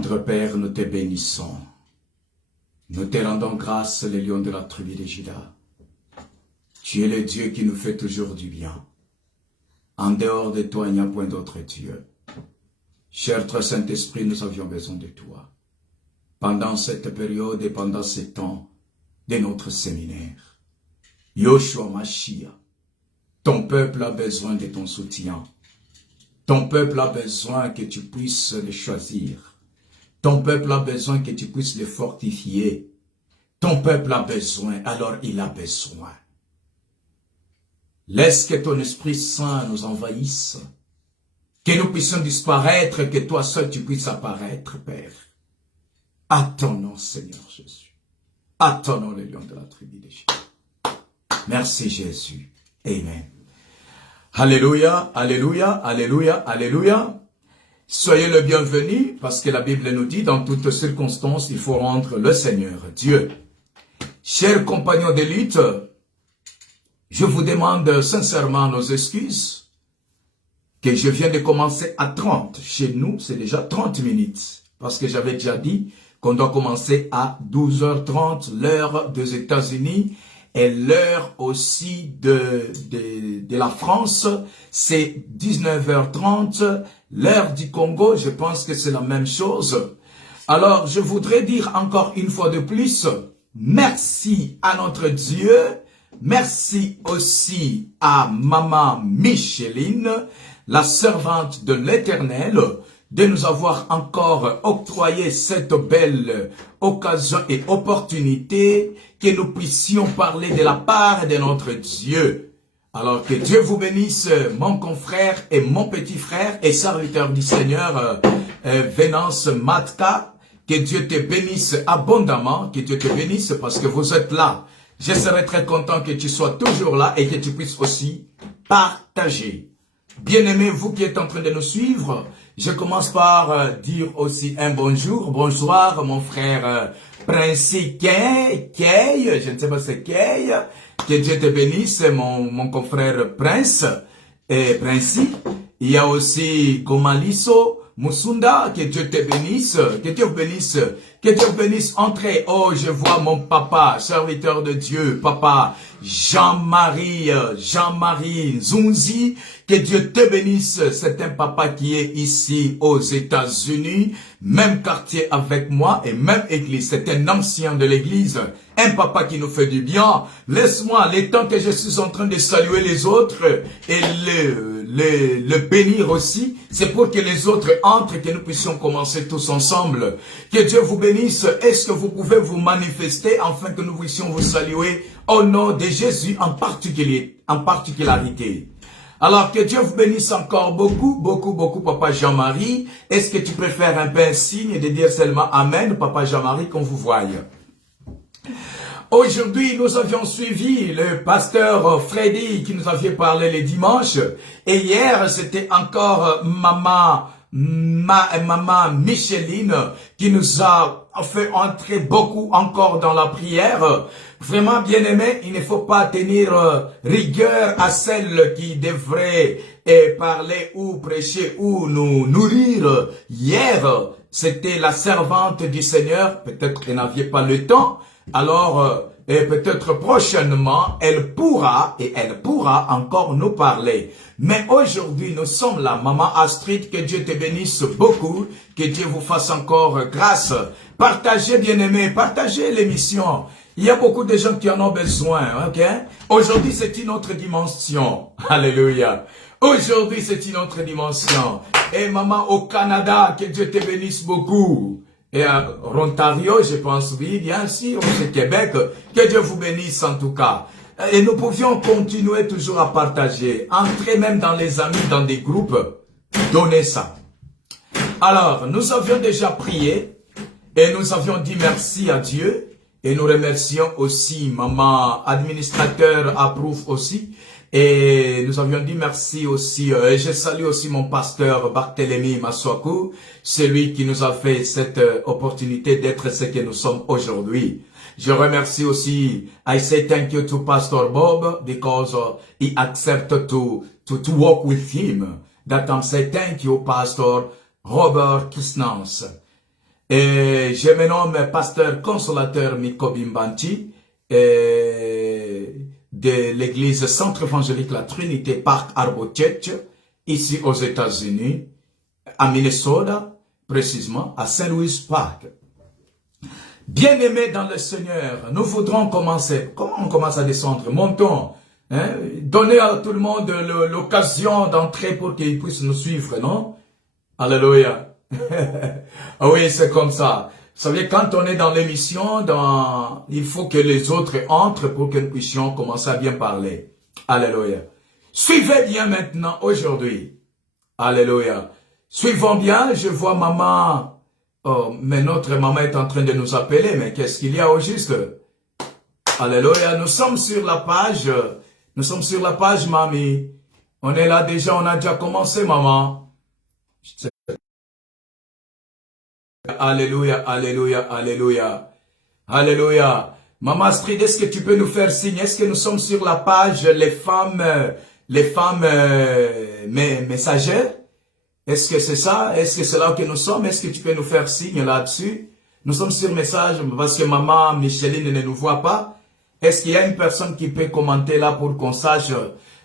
Tendre Père, nous te bénissons. Nous te rendons grâce, les lions de la tribu de Juda. Tu es le Dieu qui nous fait toujours du bien. En dehors de toi, il n'y a point d'autre Dieu. Cher très Saint-Esprit, nous avions besoin de toi. Pendant cette période et pendant ce temps de notre séminaire. Yoshua Mashiach, ton peuple a besoin de ton soutien. Ton peuple a besoin que tu puisses le choisir. Ton peuple a besoin que tu puisses le fortifier. Ton peuple a besoin, alors il a besoin. Laisse que ton Esprit Saint nous envahisse. Que nous puissions disparaître, que toi seul tu puisses apparaître, Père. À ton nom, Seigneur Jésus. À ton nom, le lion de la tribu de Juda. Merci Jésus. Amen. Alléluia, alléluia, alléluia, alléluia. Soyez le bienvenu, parce que la Bible nous dit, dans toutes circonstances, il faut rendre le Seigneur Dieu. Chers compagnons de lutte, je vous demande sincèrement nos excuses, que je viens de commencer à 30. Chez nous, c'est déjà 30 minutes, parce que j'avais déjà dit qu'on doit commencer à 12h30, l'heure des États-Unis, et l'heure aussi de la France, c'est 19h30, l'heure du Congo, je pense que c'est la même chose. Alors, je voudrais dire encore une fois de plus, merci à notre Dieu, merci aussi à Maman Micheline, la servante de l'Éternel, de nous avoir encore octroyé cette belle occasion et opportunité que nous puissions parler de la part de notre Dieu. Alors que Dieu vous bénisse, mon confrère et mon petit frère et serviteur du Seigneur, Venance Matka, que Dieu te bénisse abondamment, que Dieu te bénisse parce que vous êtes là. Je serai très content que tu sois toujours là et que tu puisses aussi partager. Bien-aimés, vous qui êtes en train de nous suivre, je commence par dire aussi un bonjour, bonsoir, mon frère Princey Kay, je ne sais pas si c'est Kay, que Dieu te bénisse, mon confrère Prince et Princey. Il y a aussi Komaliso Musunda, que Dieu te bénisse, que Dieu vous bénisse, que Dieu vous bénisse. Entrez, oh, je vois mon papa, serviteur de Dieu, papa Jean-Marie Zunzi, que Dieu te bénisse. C'est un papa qui est ici aux États-Unis, même quartier avec moi et même église. C'est un ancien de l'église, un papa qui nous fait du bien. Laisse-moi, les temps que je suis en train de saluer les autres et le bénir aussi, c'est pour que les autres entrent, que nous puissions commencer tous ensemble. Que Dieu vous bénisse. Est-ce que vous pouvez vous manifester afin que nous puissions vous saluer au nom de Jésus en particularité. Alors que Dieu vous bénisse encore beaucoup, Papa Jean-Marie. Est-ce que tu préfères un peu un signe de dire seulement Amen, Papa Jean-Marie, qu'on vous voie? Aujourd'hui, nous avions suivi le pasteur Freddy qui nous avait parlé le dimanche. Et hier, c'était encore Maman Micheline qui nous a fait entrer beaucoup encore dans la prière. Vraiment, bien aimé, il ne faut pas tenir rigueur à celle qui devrait parler ou prêcher ou nous nourrir. Hier, c'était la servante du Seigneur. Peut-être qu'elle n'avait pas le temps. Alors, peut-être prochainement, elle pourra encore nous parler. Mais aujourd'hui, nous sommes là, Maman Astrid, que Dieu te bénisse beaucoup, que Dieu vous fasse encore grâce. Partagez, bien-aimés, partagez l'émission. Il y a beaucoup de gens qui en ont besoin, ok? Aujourd'hui, c'est une autre dimension. Alléluia. Aujourd'hui, c'est une autre dimension. Et maman au Canada, que Dieu te bénisse beaucoup. Et à Ontario, je pense, oui, bien sûr, c'est Québec. Que Dieu vous bénisse en tout cas. Et nous pouvions continuer toujours à partager. Entrez même dans les amis, dans des groupes. Donnez ça. Alors, nous avions déjà prié. Et nous avions dit merci à Dieu. Et nous remercions aussi maman administrateur approuve aussi. Et nous avions dit merci aussi. Je salue aussi mon pasteur Barthélemy Maswaku, celui qui nous a fait cette opportunité d'être ce que nous sommes aujourd'hui. Je remercie aussi, I say thank you to Pastor Bob because he accepted to walk with him. That I'm say thank you, Pastor Robert Kisnans. Et je me nomme pasteur consolateur Miko Bimbanti de l'église Centre évangélique La Trinité Park Harbor Church, ici aux États-Unis, à Minnesota, précisément à Saint Louis Park. Bien-aimés dans le Seigneur, nous voudrons commencer. Comment on commence à descendre? Montons. Hein? Donnez à tout le monde l'occasion d'entrer pour qu'ils puissent nous suivre, non? Alléluia. Ah oui, c'est comme ça. Vous savez, quand on est dans l'émission, il faut que les autres entrent pour que nous puissions commencer à bien parler. Alléluia. Suivez bien maintenant, aujourd'hui. Alléluia. Suivons bien, je vois maman. Oh, mais notre maman est en train de nous appeler, mais qu'est-ce qu'il y a au juste? Alléluia, nous sommes sur la page, mamie. On est là déjà, on a déjà commencé, maman. Alléluia, alléluia, alléluia. Alléluia. Maman Astrid, est-ce que tu peux nous faire signe? Est-ce que nous sommes sur la page les femmes messagères? Est-ce que c'est ça? Est-ce que c'est là que nous sommes? Est-ce que tu peux nous faire signe là-dessus? Nous sommes sur message parce que maman Micheline ne nous voit pas. Est-ce qu'il y a une personne qui peut commenter là pour qu'on sache?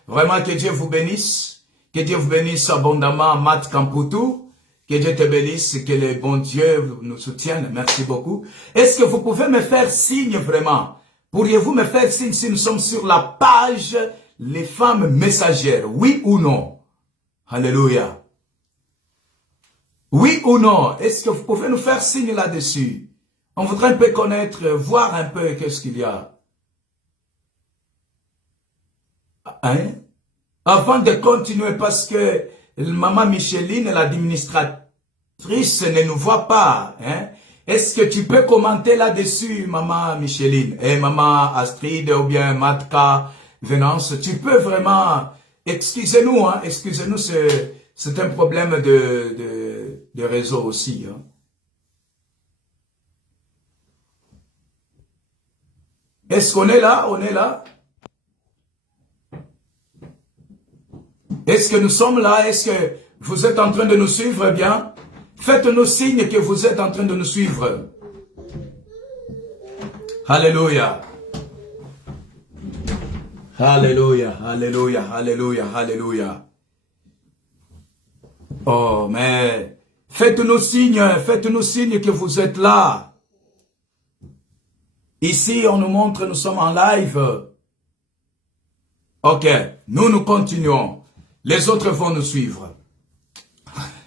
Vraiment que Dieu vous bénisse. Que Dieu vous bénisse abondamment, Matt Kamputu. Que Dieu te bénisse, que le bon Dieu nous soutienne. Merci beaucoup. Est-ce que vous pouvez me faire signe vraiment? Pourriez-vous me faire signe si nous sommes sur la page les femmes messagères? Oui ou non? Alléluia. Oui ou non? Est-ce que vous pouvez nous faire signe là-dessus? On voudrait un peu connaître, voir un peu qu'est-ce qu'il y a. Hein? Avant de continuer, parce que maman Micheline, l'administratrice, ne nous voit pas. Hein? Est-ce que tu peux commenter là-dessus, maman Micheline? Et maman Astrid ou bien Matka Venance, tu peux vraiment... Excusez-nous, hein? Excusez-nous, c'est un problème de réseau aussi. Hein? Est-ce qu'on est là? On est là? Est-ce que nous sommes là? Est-ce que vous êtes en train de nous suivre bien? Faites-nous signe que vous êtes en train de nous suivre. Alléluia. Alléluia, alléluia, alléluia, alléluia. Oh, mais faites-nous signe que vous êtes là. Ici, on nous montre, nous sommes en live. Ok, nous continuons. Les autres vont nous suivre.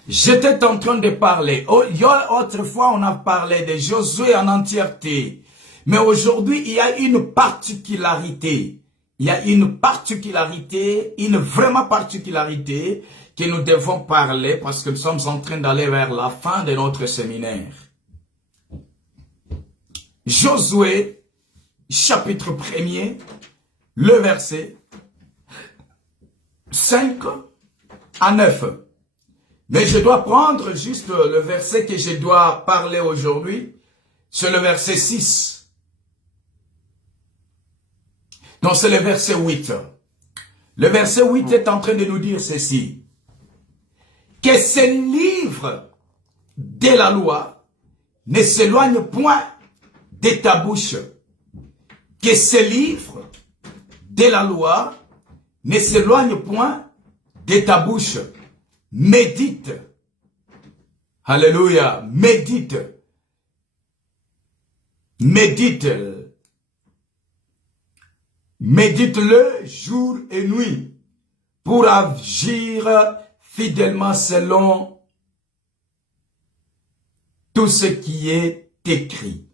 J'étais en train de parler. Autrefois, on a parlé de Josué en entièreté. Mais aujourd'hui, il y a une particularité. Il y a une particularité, une vraiment particularité que nous devons parler parce que nous sommes en train d'aller vers la fin de notre séminaire. Josué, chapitre 1er, le verset 5 à 9. Mais je dois prendre juste le verset que je dois parler aujourd'hui. C'est le verset 6. Donc c'est le verset 8. Le verset 8 est en train de nous dire ceci. Que ces livres de la loi ne s'éloignent point de ta bouche. Que ces livres de la loi ne s'éloigne point de ta bouche. Médite. Alléluia. Médite. Médite. Médite-le jour et nuit pour agir fidèlement selon tout ce qui est écrit.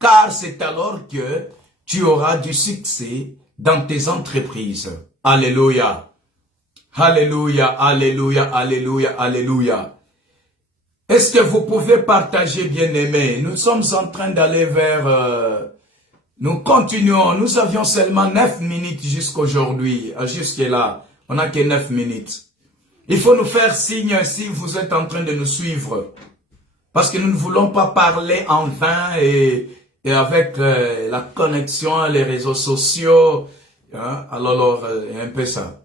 Car c'est alors que tu auras du succès dans tes entreprises. Alléluia. Alléluia, alléluia, alléluia, alléluia. Est-ce que vous pouvez partager, bien-aimés? Nous sommes en train d'aller vers... nous continuons. Nous avions seulement 9 minutes jusqu'aujourd'hui. Jusque-là, on n'a que 9 minutes. Il faut nous faire signe si vous êtes en train de nous suivre. Parce que nous ne voulons pas parler en vain et avec la connexion, les réseaux sociaux. Hein? Alors, un peu ça.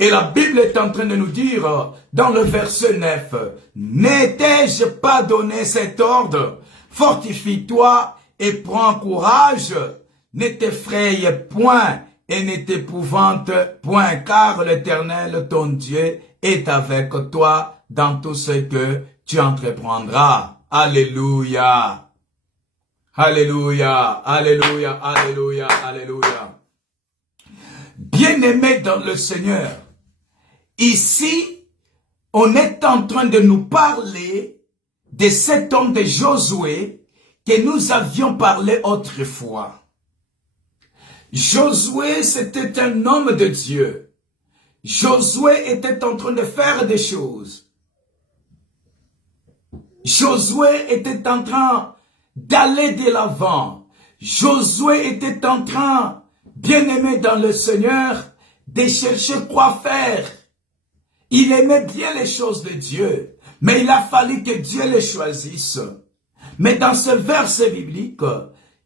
Et la Bible est en train de nous dire, dans le verset 9, « N'ai-je pas donné cet ordre? Fortifie-toi et prends courage. Ne t'effraie point et ne t'épouvante point, car l'Éternel, ton Dieu, est avec toi dans tout ce que tu entreprendras. Alléluia. Alléluia. Alléluia. Alléluia. Alléluia. Bien-aimés dans le Seigneur, ici, on est en train de nous parler de cet homme de Josué que nous avions parlé autrefois. Josué, c'était un homme de Dieu. Josué était en train de faire des choses. Josué était en train d'aller de l'avant. Josué était en train, bien-aimé dans le Seigneur, de chercher quoi faire. Il aimait bien les choses de Dieu, mais il a fallu que Dieu les choisisse. Mais dans ce verset biblique,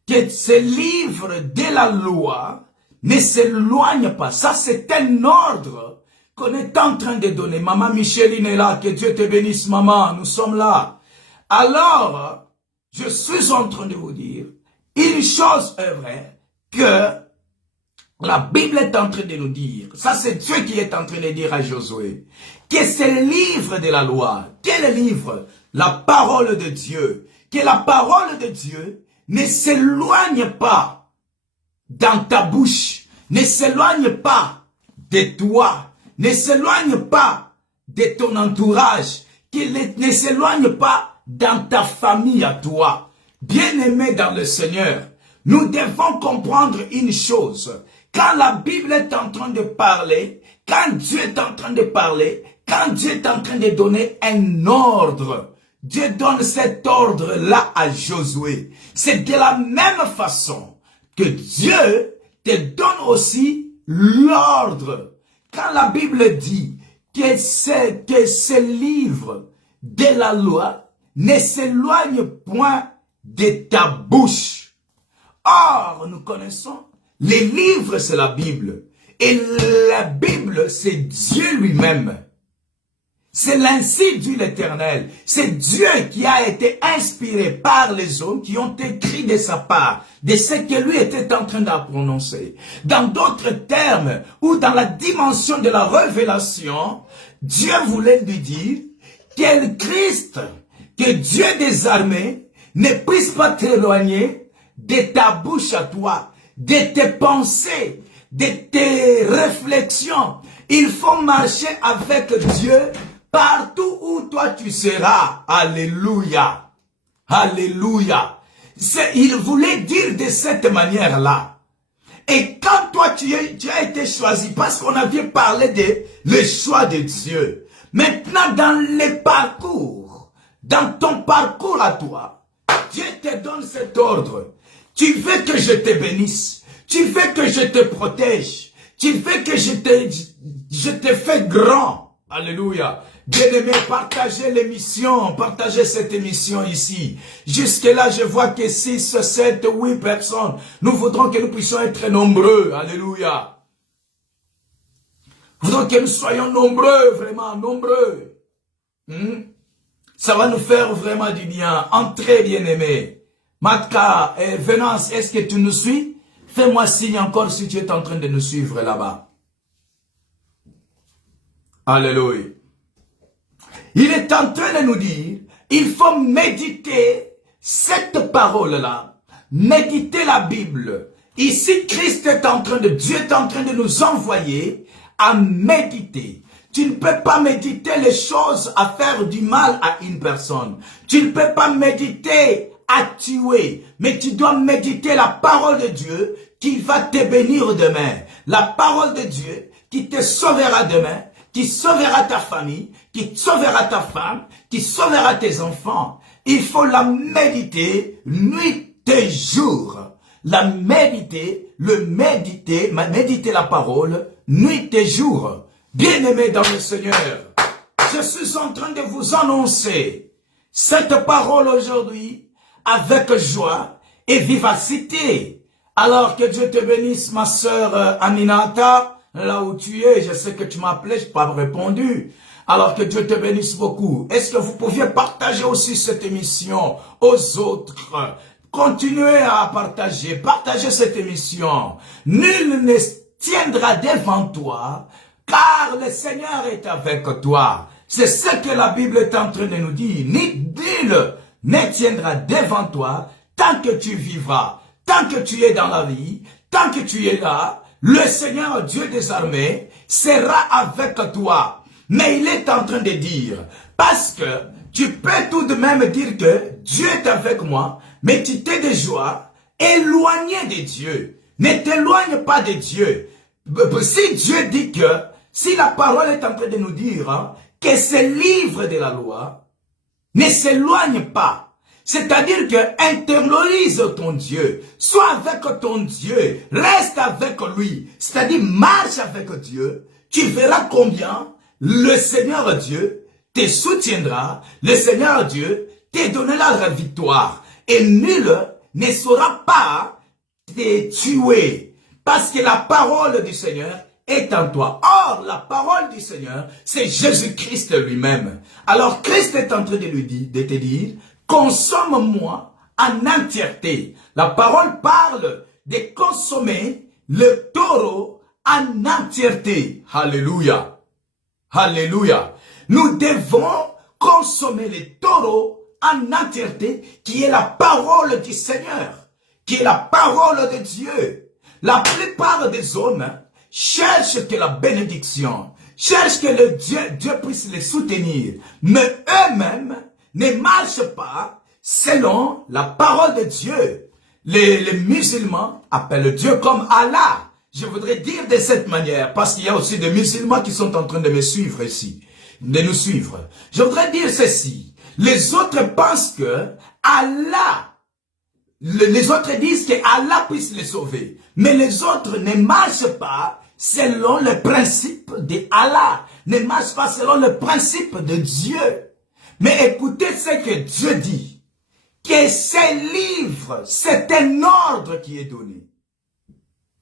que ce livre de la loi ne s'éloigne pas. Ça, c'est un ordre qu'on est en train de donner. Maman Micheline est là, que Dieu te bénisse, maman, nous sommes là. Alors, je suis en train de vous dire, une chose est vraie, que la Bible est en train de nous dire, ça c'est Dieu qui est en train de dire à Josué, que ce livre de la loi, quel livre? La parole de Dieu, que la parole de Dieu ne s'éloigne pas dans ta bouche, ne s'éloigne pas de toi, ne s'éloigne pas de ton entourage, qu'il ne s'éloigne pas dans ta famille à toi. Bien-aimé dans le Seigneur, nous devons comprendre une chose. Quand la Bible est en train de parler, quand Dieu est en train de parler, quand Dieu est en train de donner un ordre, Dieu donne cet ordre-là à Josué. C'est de la même façon que Dieu te donne aussi l'ordre. Quand la Bible dit que ce livre de la loi ne s'éloigne point de ta bouche. Or, nous connaissons, les livres c'est la Bible. Et la Bible c'est Dieu lui-même. C'est l'ainsi dit l'Éternel. C'est Dieu qui a été inspiré par les hommes qui ont écrit de sa part, de ce que lui était en train de prononcer. Dans d'autres termes, ou dans la dimension de la révélation, Dieu voulait lui dire quel Christ, que Dieu des armées ne puisse pas t'éloigner de ta bouche à toi, de tes pensées, de tes réflexions. Il faut marcher avec Dieu partout où toi tu seras. Alléluia. Alléluia. Il voulait dire de cette manière-là. Et quand toi tu as été choisi, parce qu'on avait parlé de le choix de Dieu. Maintenant dans les parcours, dans ton parcours à toi, Dieu te donne cet ordre. Tu veux que je te bénisse. Tu veux que je te protège. Tu veux que je te fais grand. Alléluia. Bien-aimé, partagez l'émission, partagez cette émission ici. Jusque-là, je vois que 6, 7, 8 personnes. Nous voudrons que nous puissions être nombreux. Alléluia. Nous voudrons que nous soyons nombreux, vraiment nombreux. Ça va nous faire vraiment du bien. Entrez, bien-aimé. Matka et Venance, est-ce que tu nous suis? Fais-moi signe encore si tu es en train de nous suivre là-bas. Alléluia. Il est en train de nous dire, il faut méditer cette parole-là. Méditer la Bible. Ici, Christ est en train de, Dieu est en train de nous envoyer à méditer. Tu ne peux pas méditer les choses à faire du mal à une personne. Tu ne peux pas méditer à tuer. Mais tu dois méditer la parole de Dieu qui va te bénir demain. La parole de Dieu qui te sauvera demain, qui sauvera ta famille, qui sauvera ta femme, qui sauvera tes enfants. Il faut la méditer nuit et jour. La méditer, méditer la parole nuit et jour. Bien-aimés dans le Seigneur, je suis en train de vous annoncer cette parole aujourd'hui avec joie et vivacité. Alors que Dieu te bénisse, ma sœur Aminata, là où tu es, je sais que tu m'appelais, je n'ai pas répondu. Alors que Dieu te bénisse beaucoup. Est-ce que vous pouviez partager aussi cette émission aux autres? Continuez à partager. Partagez cette émission. Nul ne tiendra devant toi, car le Seigneur est avec toi. C'est ce que la Bible est en train de nous dire. Nul ne tiendra devant toi tant que tu vivras. Tant que tu es dans la vie, tant que tu es là, le Seigneur Dieu des armées sera avec toi. Mais il est en train de dire, parce que tu peux tout de même dire que Dieu est avec moi, mais tu t'es déjà éloigné de Dieu. Ne t'éloigne pas de Dieu. Si Dieu dit que, si la parole est en train de nous dire que ce livre de la loi ne s'éloigne pas, c'est-à-dire que intériorise ton Dieu, sois avec ton Dieu, reste avec lui, c'est-à-dire marche avec Dieu, tu verras combien le Seigneur Dieu te soutiendra, le Seigneur Dieu te donnera la victoire. Et nul ne saura pas te tuer, parce que la parole du Seigneur est en toi. Or, la parole du Seigneur, c'est Jésus-Christ lui-même. Alors, Christ est en train de te dire, consomme-moi en entièreté. La parole parle de consommer le taureau en entièreté. Alléluia. Alléluia. Nous devons consommer le taureau en entièreté, qui est la parole du Seigneur, qui est la parole de Dieu. La plupart des hommes cherchent que la bénédiction, cherchent que Dieu puisse les soutenir, mais eux-mêmes ne marchent pas selon la parole de Dieu. Les musulmans appellent Dieu comme Allah. Je voudrais dire de cette manière, parce qu'il y a aussi des musulmans qui sont en train de me suivre ici, de nous suivre. Je voudrais dire ceci. Les autres pensent que Allah, les autres disent que Allah puisse les sauver. Mais les autres ne marchent pas selon le principe de Allah, ne marchent pas selon le principe de Dieu. Mais écoutez ce que Dieu dit, que ces livres, c'est un ordre qui est donné.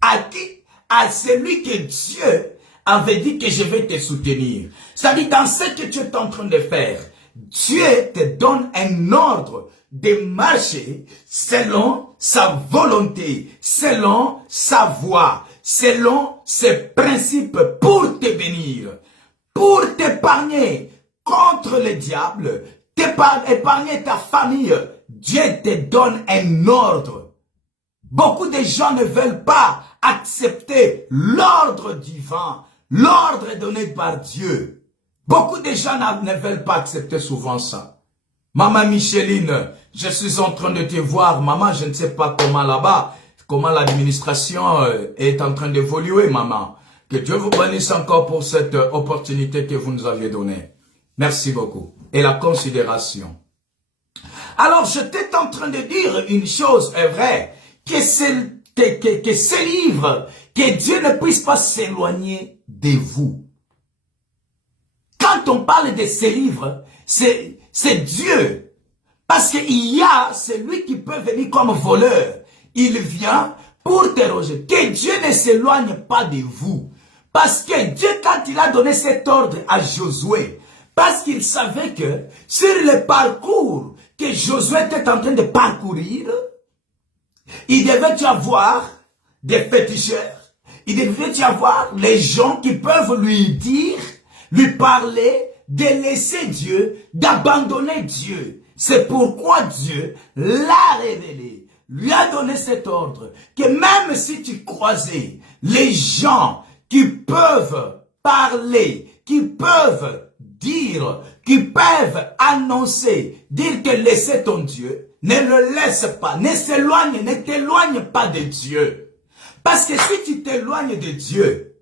À qui? À celui que Dieu avait dit que je vais te soutenir. C'est-à-dire, dans ce que tu es en train de faire, Dieu te donne un ordre de marcher selon sa volonté, selon sa voie, selon ses principes pour te bénir, pour t'épargner contre le diable, épargner ta famille. Dieu te donne un ordre. Beaucoup de gens ne veulent pas accepter l'ordre divin, l'ordre donné par Dieu. Beaucoup de gens ne veulent pas accepter souvent ça. Maman Micheline, je suis en train de te voir. Maman, je ne sais pas comment là-bas, comment l'administration est en train d'évoluer, maman. Que Dieu vous bénisse encore pour cette opportunité que vous nous aviez donnée. Merci beaucoup. Et la considération. Alors, je t'étais en train de dire une chose, est vrai, que ce livre, que Dieu ne puisse pas s'éloigner de vous. Quand on parle de ces livres, c'est Dieu. Parce qu'il y a celui qui peut venir comme voleur. Il vient pour te ronger. Que Dieu ne s'éloigne pas de vous. Parce que Dieu, quand il a donné cet ordre à Josué, parce qu'il savait que sur le parcours que Josué était en train de parcourir, il devait y avoir des féticheurs. Il devait y avoir les gens qui peuvent lui dire, lui parler, de laisser Dieu, d'abandonner Dieu. C'est pourquoi Dieu l'a révélé, lui a donné cet ordre, que même si tu croisais les gens qui peuvent parler, qui peuvent dire, qui peuvent annoncer, dire que laissez ton Dieu, ne le laisse pas, ne t'éloigne pas de Dieu. Parce que si tu t'éloignes de Dieu,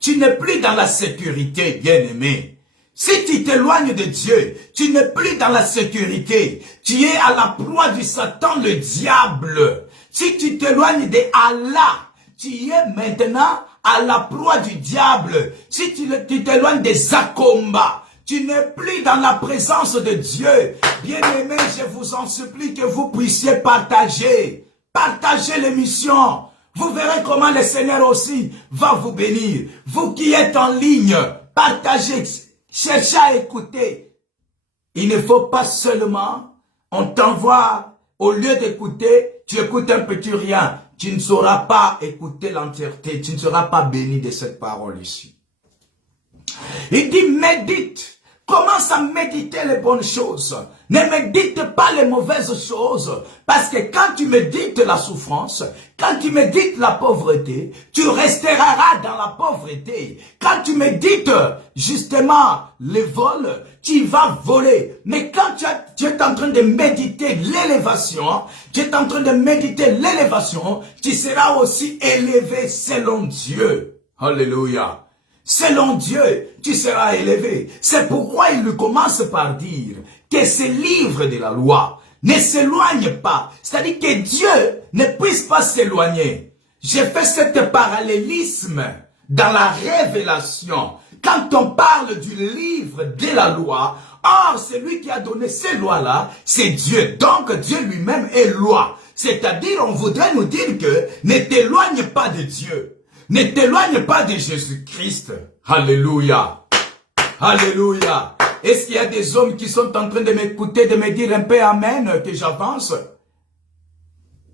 tu n'es plus dans la sécurité, bien-aimé. Si tu t'éloignes de Dieu, tu n'es plus dans la sécurité. Tu es à la proie du Satan, le diable. Si tu t'éloignes de Allah, tu es maintenant à la proie du diable. Si tu t'éloignes des Akomba, tu n'es plus dans la présence de Dieu. Bien-aimé, je vous en supplie que vous puissiez partager l'émission. Vous verrez comment le Seigneur aussi va vous bénir. Vous qui êtes en ligne, partagez, cherchez à écouter. Il ne faut pas seulement, on t'envoie, au lieu d'écouter, tu écoutes un petit rien. Tu ne sauras pas écouter l'entièreté. Tu ne seras pas béni de cette parole ici. Il dit médite. Commence à méditer les bonnes choses. Ne médite pas les mauvaises choses. Parce que quand tu médites la souffrance, quand tu médites la pauvreté, tu resteras dans la pauvreté. Quand tu médites justement les vols, tu vas voler. Mais quand tu es en train de méditer l'élévation, tu es en train de méditer l'élévation, tu seras aussi élevé selon Dieu. Alléluia. Selon Dieu, tu seras élevé. C'est pourquoi il commence par dire que ce livre de la loi ne s'éloigne pas. C'est-à-dire que Dieu ne puisse pas s'éloigner. J'ai fait cet parallélisme dans la révélation. Quand on parle du livre de la loi, or celui qui a donné ces lois-là, c'est Dieu. Donc Dieu lui-même est loi. C'est-à-dire, on voudrait nous dire que ne t'éloigne pas de Dieu. Ne t'éloigne pas de Jésus-Christ. Alléluia. Alléluia. Est-ce qu'il y a des hommes qui sont en train de m'écouter, de me dire un peu amen, que j'avance?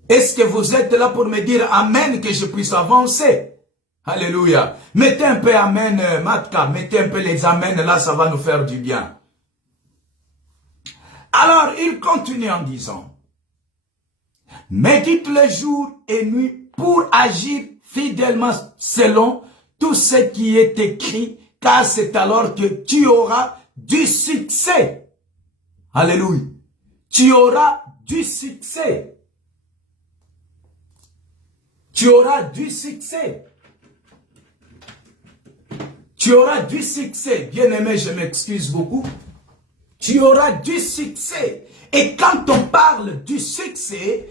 Est-ce que vous êtes là pour me dire amen, que je puisse avancer? Alléluia. Mettez un peu amen, Matka. Mettez un peu les amen, là, ça va nous faire du bien. Alors, il continue en disant, médite le jour et nuit pour agir fidèlement selon tout ce qui est écrit, car c'est alors que tu auras du succès. Alléluia. Tu auras du succès. Tu auras du succès. Tu auras du succès. Bien-aimé, je m'excuse beaucoup. Tu auras du succès. Et quand on parle du succès,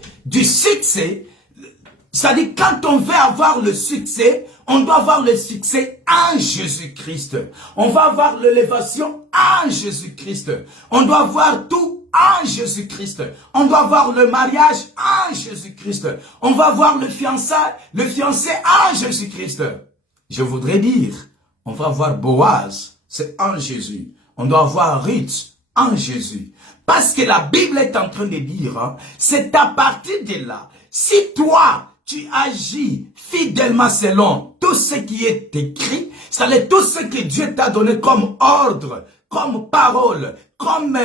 c'est-à-dire quand on veut avoir le succès, on doit avoir le succès en Jésus-Christ. On va avoir l'élévation en Jésus-Christ. On doit avoir tout en Jésus-Christ. On doit avoir le mariage en Jésus-Christ. On va avoir le fiancé en Jésus-Christ. Je voudrais dire, on va avoir Boaz, c'est en Jésus. On doit avoir Ruth en Jésus. Parce que la Bible est en train de dire, hein, c'est à partir de là, si toi, tu agis fidèlement selon tout ce qui est écrit, c'est-à-dire tout ce que Dieu t'a donné comme ordre, comme parole, comme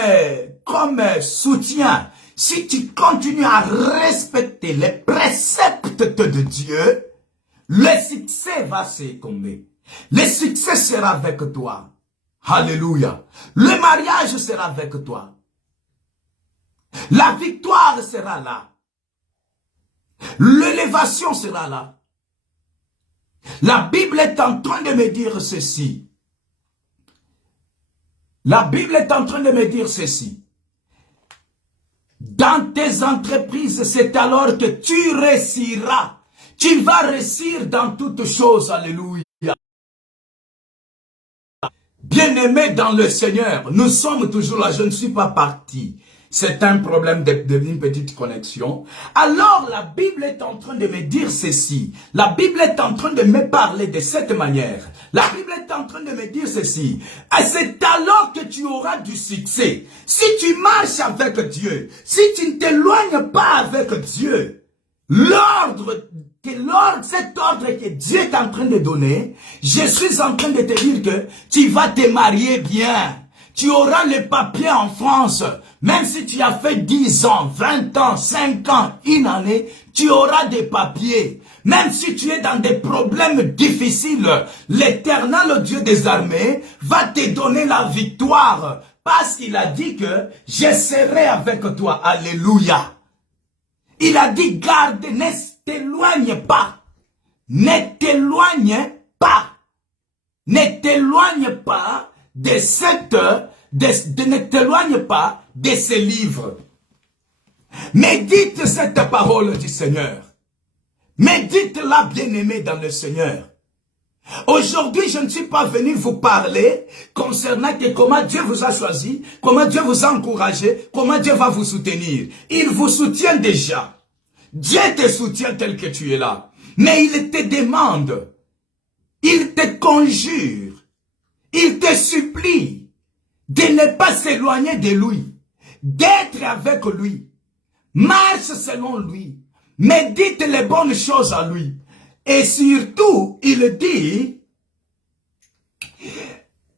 soutien, si tu continues à respecter les préceptes de Dieu, le succès va s'écomber. Le succès sera avec toi. Alléluia. Le mariage sera avec toi. La victoire sera là. L'élévation sera là. La Bible est en train de me dire ceci. La Bible est en train de me dire ceci. Dans tes entreprises, c'est alors que tu réussiras. Tu vas réussir dans toutes choses. Alléluia. Bien-aimés dans le Seigneur, nous sommes toujours là. Je ne suis pas parti. C'est un problème d'une petite connexion. Alors la Bible est en train de me dire ceci. La Bible est en train de me parler de cette manière. La Bible est en train de me dire ceci. Et c'est alors que tu auras du succès. Si tu marches avec Dieu, si tu ne t'éloignes pas avec Dieu, cet ordre que Dieu est en train de donner, je suis en train de te dire que tu vas te marier bien. Tu auras les papiers en France. Même si tu as fait 10 ans, 20 ans, 5 ans, une année, tu auras des papiers. Même si tu es dans des problèmes difficiles, l'Éternel Dieu des armées va te donner la victoire. Parce qu'il a dit que je serai avec toi. Alléluia. Il a dit garde, ne t'éloigne pas. Ne t'éloigne pas. Ne t'éloigne pas de cette, ne t'éloigne pas de ces livres. Médite cette parole du Seigneur. Médite-la, bien-aimé dans le Seigneur. Aujourd'hui, je ne suis pas venu vous parler concernant comment Dieu vous a choisi, comment Dieu vous a encouragé, comment Dieu va vous soutenir. Il vous soutient déjà. Dieu te soutient tel que tu es là. Mais il te demande, il te conjure, il te supplie de ne pas s'éloigner de lui, d'être avec lui, marche selon lui, médite les bonnes choses à lui. Et surtout, il dit,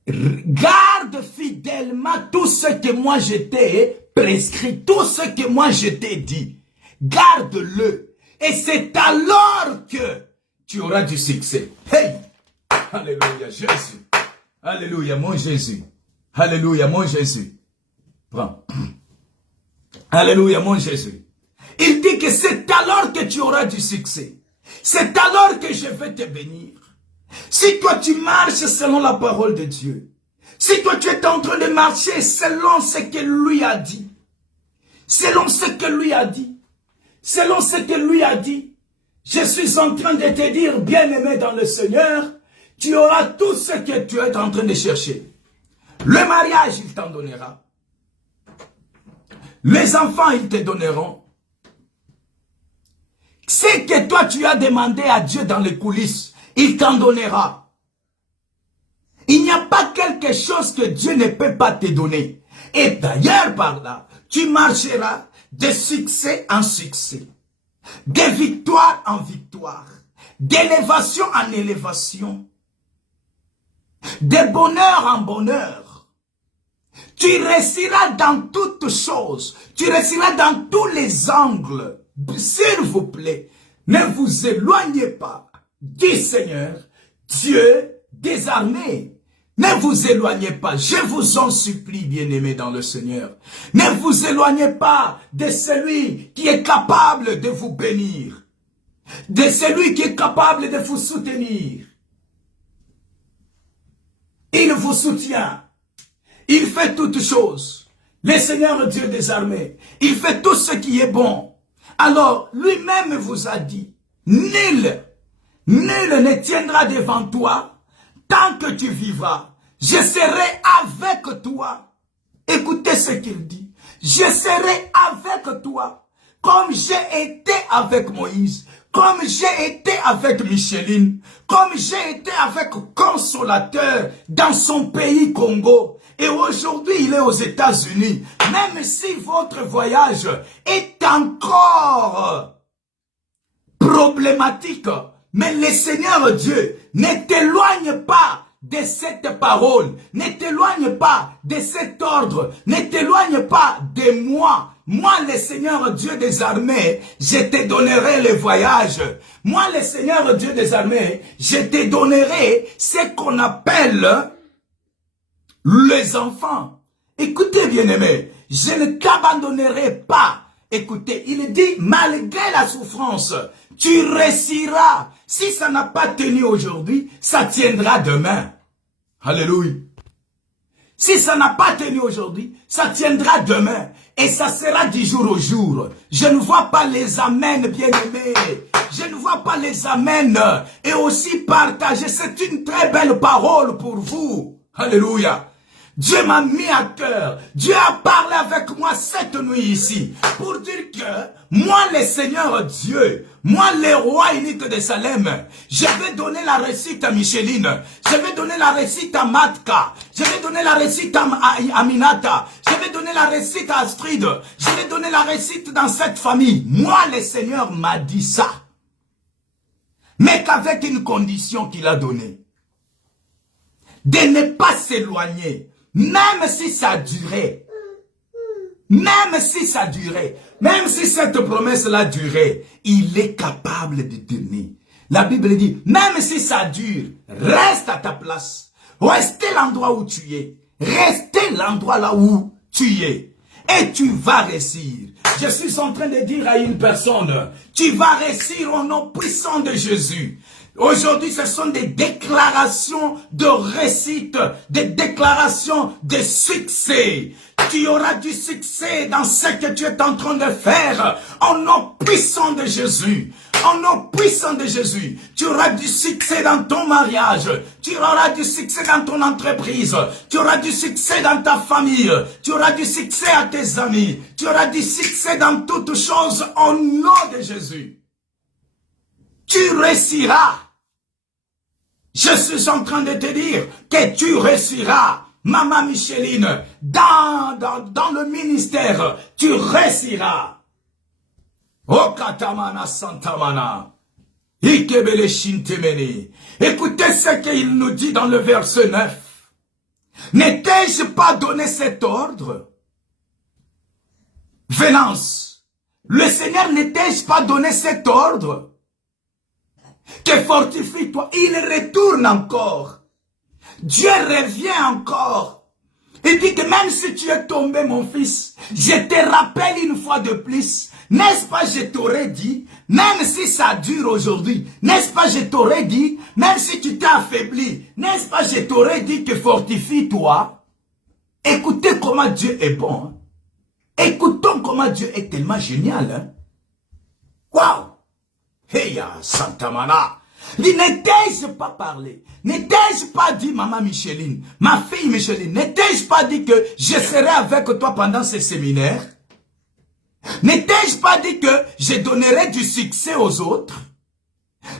garde fidèlement tout ce que moi je t'ai prescrit, tout ce que moi je t'ai dit. Garde-le. Et c'est alors que tu auras du succès. Hey! Alléluia, Jésus. Alléluia, mon Jésus. Alléluia, mon Jésus. Prends. Alléluia, mon Jésus. Il dit que c'est alors que tu auras du succès. C'est alors que je vais te bénir. Si toi tu marches selon la parole de Dieu, si toi tu es en train de marcher selon ce que lui a dit, selon ce que lui a dit, selon ce que lui a dit, je suis en train de te dire, bien-aimé dans le Seigneur, tu auras tout ce que tu es en train de chercher. Le mariage, il t'en donnera. Les enfants, ils te donneront. Ce que toi tu as demandé à Dieu dans les coulisses, il t'en donnera. Il n'y a pas quelque chose que Dieu ne peut pas te donner. Et d'ailleurs par là, tu marcheras de succès en succès, de victoire en victoire, d'élévation en élévation, de bonheur en bonheur. Tu réussiras dans toutes choses, tu réussiras dans tous les angles. S'il vous plaît, ne vous éloignez pas du Seigneur, Dieu des armées. Ne vous éloignez pas, je vous en supplie, bien-aimés dans le Seigneur. Ne vous éloignez pas de celui qui est capable de vous bénir, de celui qui est capable de vous soutenir. Il vous soutient, il fait toutes choses. Le Seigneur Dieu des armées, il fait tout ce qui est bon. Alors, lui-même vous a dit, nul ne tiendra devant toi tant que tu vivras. Je serai avec toi. Écoutez ce qu'il dit. Je serai avec toi comme j'ai été avec Moïse, comme j'ai été avec Micheline, comme j'ai été avec Consolateur dans son pays Congo. Et aujourd'hui, il est aux États-Unis. Même si votre voyage est encore problématique, mais le Seigneur Dieu ne t'éloigne pas de cette parole, ne t'éloigne pas de cet ordre, ne t'éloigne pas de moi. Moi, le Seigneur Dieu des armées, je te donnerai le voyage. Moi, le Seigneur Dieu des armées, je te donnerai ce qu'on appelle les enfants. Écoutez, bien-aimés, je ne t'abandonnerai pas. Écoutez, il dit, malgré la souffrance, tu réussiras. Si ça n'a pas tenu aujourd'hui, ça tiendra demain. Alléluia. Si ça n'a pas tenu aujourd'hui, ça tiendra demain. Et ça sera du jour au jour. Je ne vois pas les amens, bien-aimés. Je ne vois pas les amens. Et aussi partager. C'est une très belle parole pour vous. Alléluia. Dieu m'a mis à cœur. Dieu a parlé avec moi cette nuit ici. Pour dire que moi, le Seigneur Dieu, moi, le roi unique de Salem, je vais donner la réussite à Micheline. Je vais donner la réussite à Matka. Je vais donner la réussite à Aminata. Je vais donner la réussite à Astrid. Je vais donner la réussite dans cette famille. Moi, le Seigneur m'a dit ça. Mais qu'avec une condition qu'il a donnée. De ne pas s'éloigner. Même si ça durait, même si ça durait, même si cette promesse-là durait, il est capable de donner. La Bible dit, même si ça dure, reste à ta place. Restez l'endroit où tu es. Restez l'endroit là où tu es. Et tu vas réussir. Je suis en train de dire à une personne, tu vas réussir au nom puissant de Jésus. Aujourd'hui, ce sont des déclarations de réussite, des déclarations de succès. Tu auras du succès dans ce que tu es en train de faire. Au nom puissant de Jésus. Au nom puissant de Jésus. Tu auras du succès dans ton mariage. Tu auras du succès dans ton entreprise. Tu auras du succès dans ta famille. Tu auras du succès à tes amis. Tu auras du succès dans toutes choses au nom de Jésus. Tu réussiras. Je suis en train de te dire que tu réussiras. Maman Micheline, dans le ministère, tu réussiras. Oh Katamana Santamana. Ikebele Shintemeni. Écoutez ce qu'il nous dit dans le verset 9. N'ai-je pas donné cet ordre? Venance. Le Seigneur n'ai-je pas donné cet ordre? Que fortifie-toi. Il retourne encore. Dieu revient encore. Il dit que même si tu es tombé, mon fils, je te rappelle une fois de plus. N'est-ce pas, je t'aurais dit, même si ça dure aujourd'hui, n'est-ce pas, je t'aurais dit, même si tu t'es affaibli, n'est-ce pas, je t'aurais dit que fortifie-toi. Écoutez comment Dieu est bon. Hein? Écoutons comment Dieu est tellement génial. Hein? Waouh! Heya, Santa Mana. N'ai-je pas parlé? N'ai-je pas dit, maman Micheline, ma fille Micheline, n'ai-je pas dit que je serai avec toi pendant ce séminaire? N'ai-je pas dit que je donnerai du succès aux autres?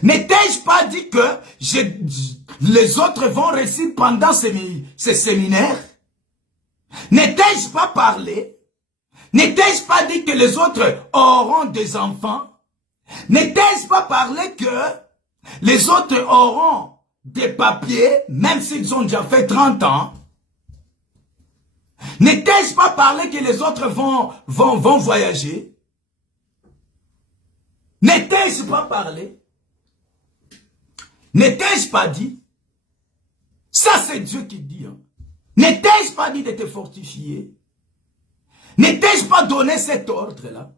N'ai-je pas dit que les autres vont réussir pendant ces séminaires? N'ai-je pas parlé? N'ai-je pas dit que les autres auront des enfants? N'ai-je pas parlé que les autres auront des papiers, même s'ils ont déjà fait 30 ans? N'ai-je pas parlé que les autres vont voyager? N'ai-je pas parlé? N'ai-je pas dit? Ça c'est Dieu qui dit. Hein. N'ai-je pas dit de te fortifier? N'ai-je pas donné cet ordre-là?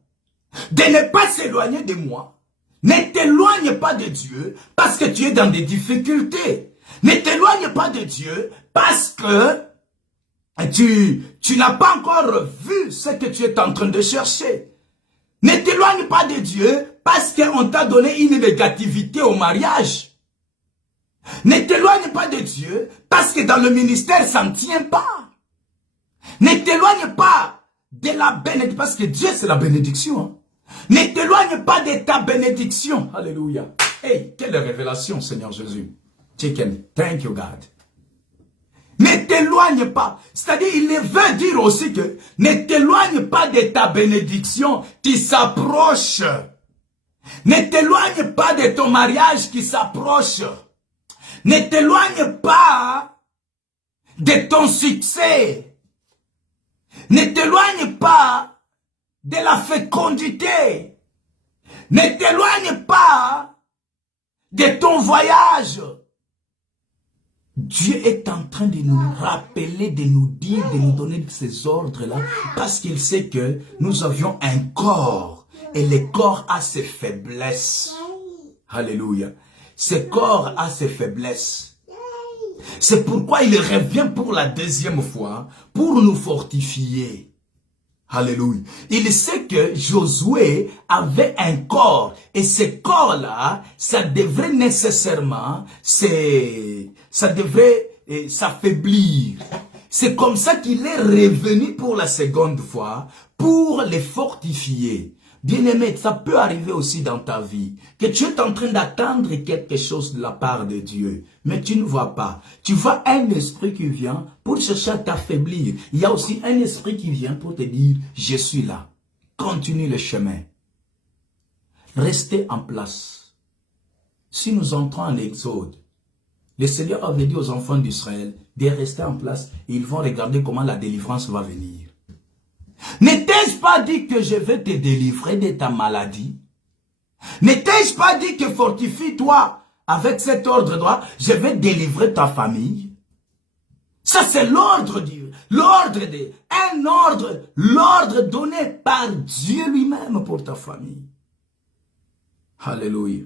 De ne pas s'éloigner de moi. Ne t'éloigne pas de Dieu parce que tu es dans des difficultés. Ne t'éloigne pas de Dieu parce que tu n'as pas encore vu ce que tu es en train de chercher. Ne t'éloigne pas de Dieu parce qu'on t'a donné une négativité au mariage. Ne t'éloigne pas de Dieu parce que dans le ministère, ça ne tient pas. Ne t'éloigne pas de la bénédiction, parce que Dieu, c'est la bénédiction. Hein. Ne t'éloigne pas de ta bénédiction. Alléluia. Hey, quelle révélation, Seigneur Jésus. Chicken, thank you, God. Ne t'éloigne pas. C'est-à-dire, il veut dire aussi que ne t'éloigne pas de ta bénédiction qui s'approche. Ne t'éloigne pas de ton mariage qui s'approche. Ne t'éloigne pas de ton succès. Ne t'éloigne pas de la fécondité. Ne t'éloigne pas de ton voyage. Dieu est en train de nous rappeler, de nous dire, de nous donner ces ordres-là, parce qu'il sait que nous avions un corps, et le corps a ses faiblesses. Alléluia. Ce corps a ses faiblesses. C'est pourquoi il revient pour la deuxième fois, pour nous fortifier. Alléluia. Il sait que Josué avait un corps, et ce corps-là, ça devrait nécessairement, ça devrait s'affaiblir. C'est comme ça qu'il est revenu pour la seconde fois, pour les fortifier. Bien-aimé, ça peut arriver aussi dans ta vie, que tu es en train d'attendre quelque chose de la part de Dieu, mais tu ne vois pas. Tu vois un esprit qui vient pour chercher à t'affaiblir. Il y a aussi un esprit qui vient pour te dire, je suis là. Continue le chemin. Restez en place. Si nous entrons en Exode, le Seigneur avait dit aux enfants d'Israël de rester en place et ils vont regarder comment la délivrance va venir. N'ai-je pas dit que je vais te délivrer de ta maladie? N'ai-je pas dit que fortifie-toi avec cet ordre droit, je vais délivrer ta famille? Ça c'est l'ordre Dieu, l'ordre donné par Dieu lui-même pour ta famille. Alléluia.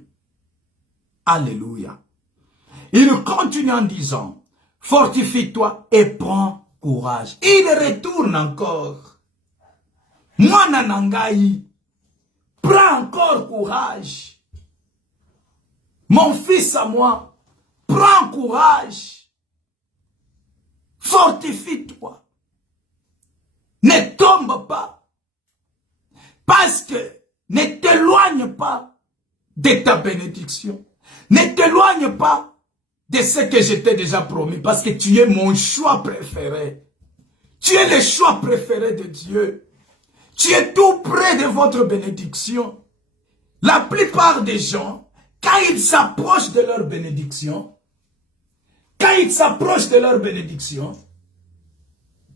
Alléluia. Il continue en disant, fortifie-toi et prends courage. Il retourne encore. Mwana nangai, prends encore courage. Mon fils à moi, prends courage. Fortifie-toi. Ne tombe pas. Parce que ne t'éloigne pas de ta bénédiction. Ne t'éloigne pas de ce que je t'ai déjà promis, parce que tu es mon choix préféré. Tu es le choix préféré de Dieu. Tu es tout près de votre bénédiction. La plupart des gens, quand ils s'approchent de leur bénédiction,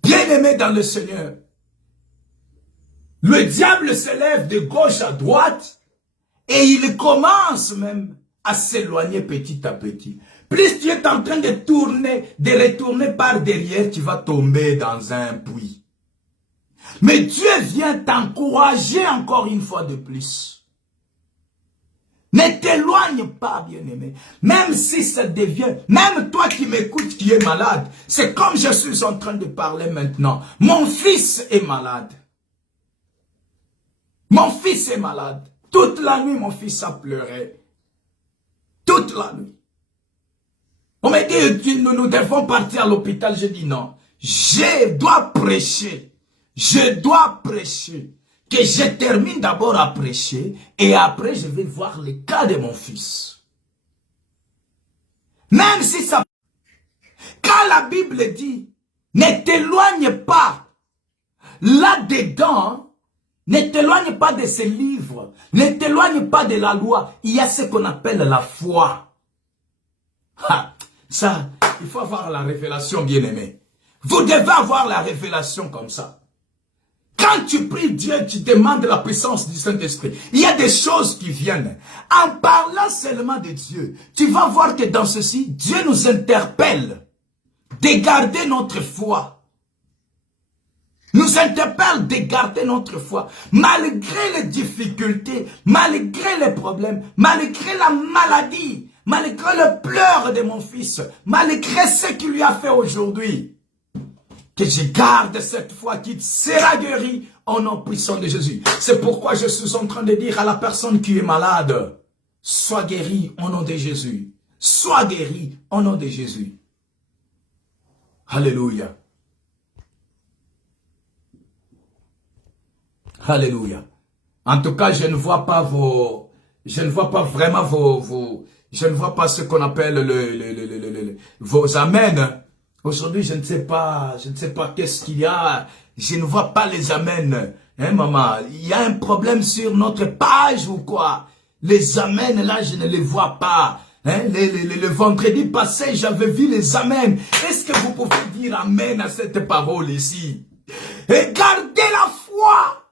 bien-aimés dans le Seigneur, le diable se lève de gauche à droite et il commence même à s'éloigner petit à petit. Plus tu es en train de retourner par derrière, tu vas tomber dans un puits. Mais Dieu vient t'encourager encore une fois de plus. Ne t'éloigne pas, bien-aimé. Même si ça devient, même toi qui m'écoutes, qui es malade, c'est comme je suis en train de parler maintenant. Mon fils est malade. Mon fils est malade. Toute la nuit, mon fils a pleuré. Toute la nuit. On m'a dit, nous devons partir à l'hôpital. J'ai dit non. Je dois prêcher. Je dois prêcher. Que je termine d'abord à prêcher. Et après, je vais voir le cas de mon fils. Même si ça... Quand la Bible dit, ne t'éloigne pas là-dedans, ne t'éloigne pas de ces livres, ne t'éloigne pas de la loi. Il y a ce qu'on appelle la foi. Ça, il faut avoir la révélation, bien-aimé. Vous devez avoir la révélation comme ça. Quand tu pries Dieu, tu demandes la puissance du Saint-Esprit. Il y a des choses qui viennent. En parlant seulement de Dieu, tu vas voir que dans ceci, Dieu nous interpelle de garder notre foi. Nous interpelle de garder notre foi. Malgré les difficultés, malgré les problèmes, malgré la maladie, malgré le pleur de mon fils, malgré ce qu'il lui a fait aujourd'hui, que je garde cette foi qui sera guérie au nom puissant de Jésus. C'est pourquoi je suis en train de dire à la personne qui est malade, sois guéri au nom de Jésus. Sois guéri au nom de Jésus. Alléluia. Alléluia. En tout cas, je ne vois pas je ne vois pas vraiment je ne vois pas ce qu'on appelle vos amens. Aujourd'hui, je ne sais pas qu'est-ce qu'il y a. Je ne vois pas les amens. Hein, maman? Il y a un problème sur notre page ou quoi? Les amens, là, je ne les vois pas. Hein? Le vendredi passé, j'avais vu les amens. Est-ce que vous pouvez dire amen à cette parole ici? Et gardez la foi.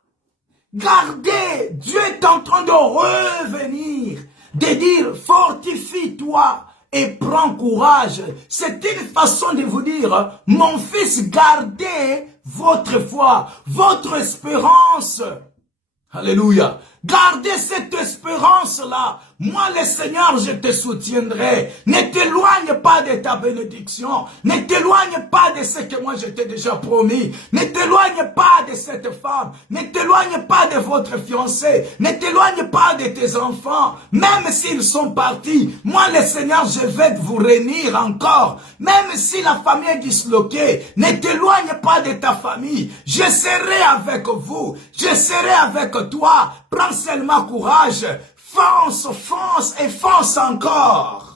Gardez. Dieu est en train de revenir. De dire, fortifie-toi. Et prends courage. C'est une façon de vous dire, mon fils, gardez votre foi, votre espérance. Alléluia. Gardez cette espérance-là. Moi, le Seigneur, je te soutiendrai. Ne t'éloigne pas de ta bénédiction. Ne t'éloigne pas de ce que moi je t'ai déjà promis. Ne t'éloigne pas de cette femme. Ne t'éloigne pas de votre fiancé. Ne t'éloigne pas de tes enfants. Même s'ils sont partis, moi, le Seigneur, je vais vous réunir encore. Même si la famille est disloquée, ne t'éloigne pas de ta famille. Je serai avec vous. Je serai avec toi. Prends seulement courage. Fonce, fonce et fonce encore.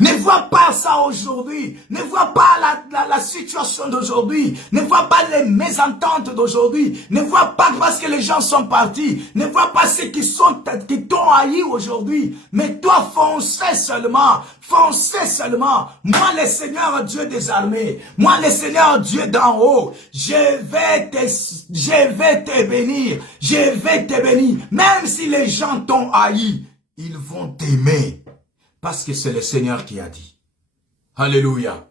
Ne vois pas ça aujourd'hui. Ne vois pas la situation d'aujourd'hui. Ne vois pas les mésententes d'aujourd'hui. Ne vois pas parce que les gens sont partis. Ne vois pas ceux qui t'ont haï aujourd'hui. Mais toi, foncez seulement. Foncez seulement. Moi, le Seigneur Dieu des armées. Moi, le Seigneur Dieu d'en haut. Je vais te bénir. Je vais te bénir. Même si les gens t'ont haï, ils vont t'aimer. Parce que c'est le Seigneur qui a dit. Alléluia.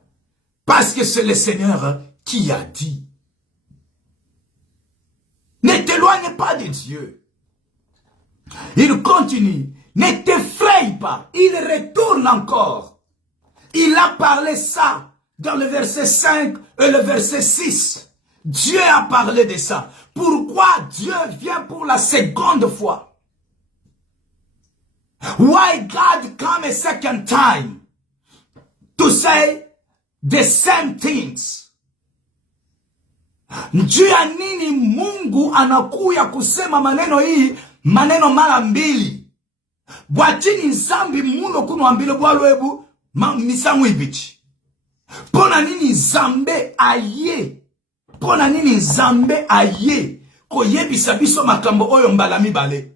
Parce que c'est le Seigneur qui a dit. Ne t'éloigne pas de Dieu. Il continue. Ne t'effraie pas. Il retourne encore. Il a parlé ça dans le verset 5 et le verset 6. Dieu a parlé de ça. Pourquoi Dieu vient pour la seconde fois? Why God come a second time to say the same things? Juu ya nini Mungu anakuya kusema maneno hii, maneno mara mbili? Bwatini nzambi muno kuno ambile bwalwebu misangu ibichi. Pona nini zambe aye. Pona nini zambe aye. Koyebisa biso makambo oyo mbala mibale.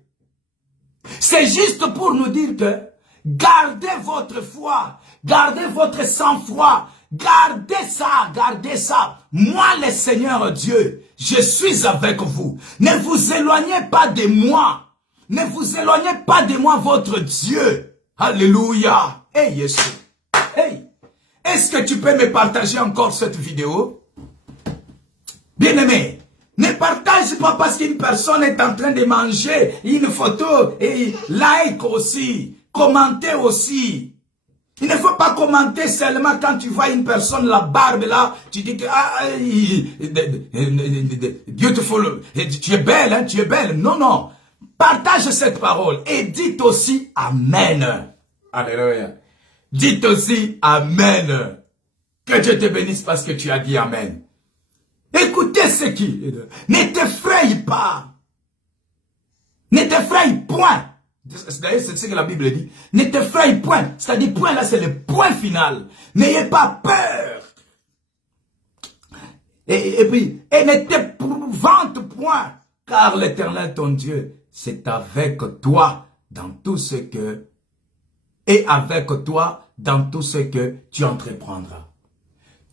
C'est juste pour nous dire que gardez votre foi, gardez votre sang-froid, gardez ça, gardez ça. Moi, le Seigneur Dieu, je suis avec vous. Ne vous éloignez pas de moi. Ne vous éloignez pas de moi, votre Dieu. Alléluia. Hey, Jésus. Hey. Est-ce que tu peux me partager encore cette vidéo? Bien-aimé, ne partage pas parce qu'une personne est en train de manger une photo et like aussi, commenter aussi. Il ne faut pas commenter seulement quand tu vois une personne, la barbe là, tu dis que beautiful, tu es belle, hein, tu es belle. Non, non. Partage cette parole et dites aussi Amen. Alléluia. Dites aussi Amen. Que Dieu te bénisse parce que tu as dit Amen. Écoutez ce qui ne t'effraie pas. Ne t'effraie point. D'ailleurs, c'est ce que la Bible dit. Ne t'effraie point. C'est-à-dire, point là, c'est le point final. N'ayez pas peur. Et puis, et ne t'épouvante point. Car l'Éternel, ton Dieu, c'est avec toi dans tout ce que, et avec toi dans tout ce que tu entreprendras.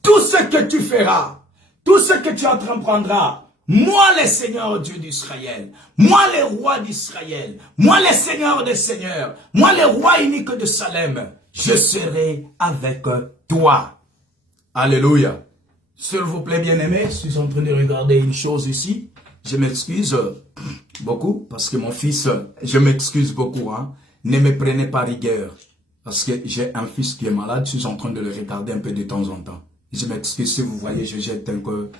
Tout ce que tu feras. Tout ce que tu entreprendras, moi le Seigneur Dieu d'Israël, moi le roi d'Israël, moi le Seigneur des Seigneurs, moi le roi unique de Salem, je serai avec toi. Alléluia. S'il vous plaît, bien-aimés, je suis en train de regarder une chose ici. Je m'excuse beaucoup parce que mon fils, je m'excuse beaucoup, hein. Ne me prenez pas rigueur parce que j'ai un fils qui est malade, je suis en train de le regarder un peu de temps en temps. Je m'excuse si vous voyez, je jette un peu.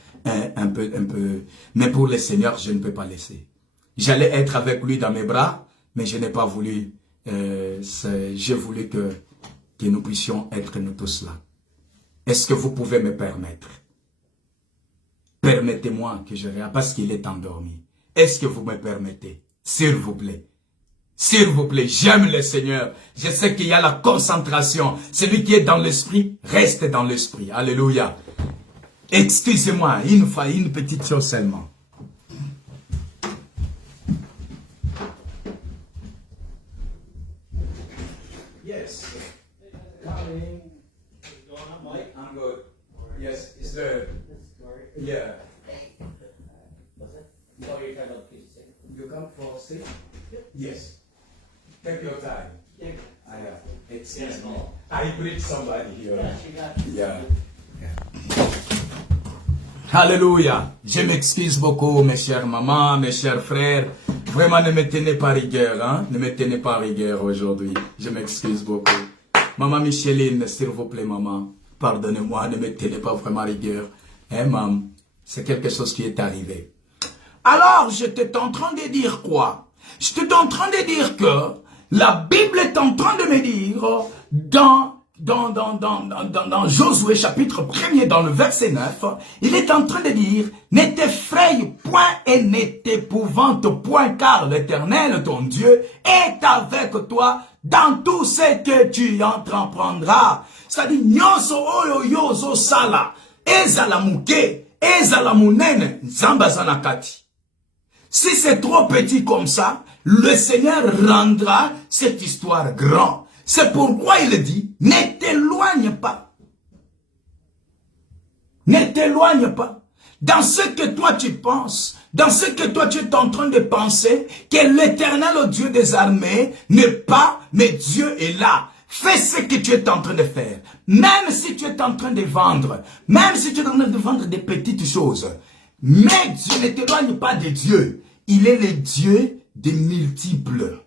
Mais pour le Seigneur, je ne peux pas laisser. J'allais être avec lui dans mes bras, mais je n'ai pas voulu. J'ai voulu que nous puissions être nous tous là. Est-ce que vous pouvez me permettre? Permettez-moi que je regarde parce qu'il est endormi. Est-ce que vous me permettez? S'il vous plaît. S'il vous plaît, j'aime le Seigneur. Je sais qu'il y a la concentration. Celui qui est dans l'esprit, reste dans l'esprit. Alléluia. Excusez-moi, une fois, une petite chose seulement. Yes. Coming. I'm good. Yes, it's there. Yeah. You come for sleep? Yes. Take your time. Excuse me. I preach somebody here. Yeah. Alléluia. Je m'excuse beaucoup, mes chères mamans, mes chers frères. Vraiment, ne me tenez pas rigueur, hein. Ne me tenez pas rigueur aujourd'hui. Je m'excuse beaucoup. Maman Micheline, s'il vous plaît, maman. Pardonnez-moi, ne me tenez pas vraiment rigueur. Hein, maman? C'est quelque chose qui est arrivé. Alors, j'étais en train de dire quoi? J'étais en train de dire que la Bible est en train de me dire dans Josué chapitre 1er, dans le verset 9, il est en train de dire, ne t'effraie point et ne t'épouvante point, car l'Éternel, ton Dieu, est avec toi dans tout ce que tu entreprendras. C'est-à-dire, nyonso oyo yozo sala, ezala muke, ezala munene, nzamba zanakati. Si c'est trop petit comme ça, le Seigneur rendra cette histoire grand. C'est pourquoi il dit, ne t'éloigne pas. Ne t'éloigne pas. Dans ce que toi tu penses, dans ce que toi tu es en train de penser, que l'Éternel, au Dieu des armées, n'est pas, mais Dieu est là. Fais ce que tu es en train de faire. Même si tu es en train de vendre, même si tu es en train de vendre des petites choses. Mais Dieu ne t'éloigne pas de Dieu. Il est le Dieu des multiples,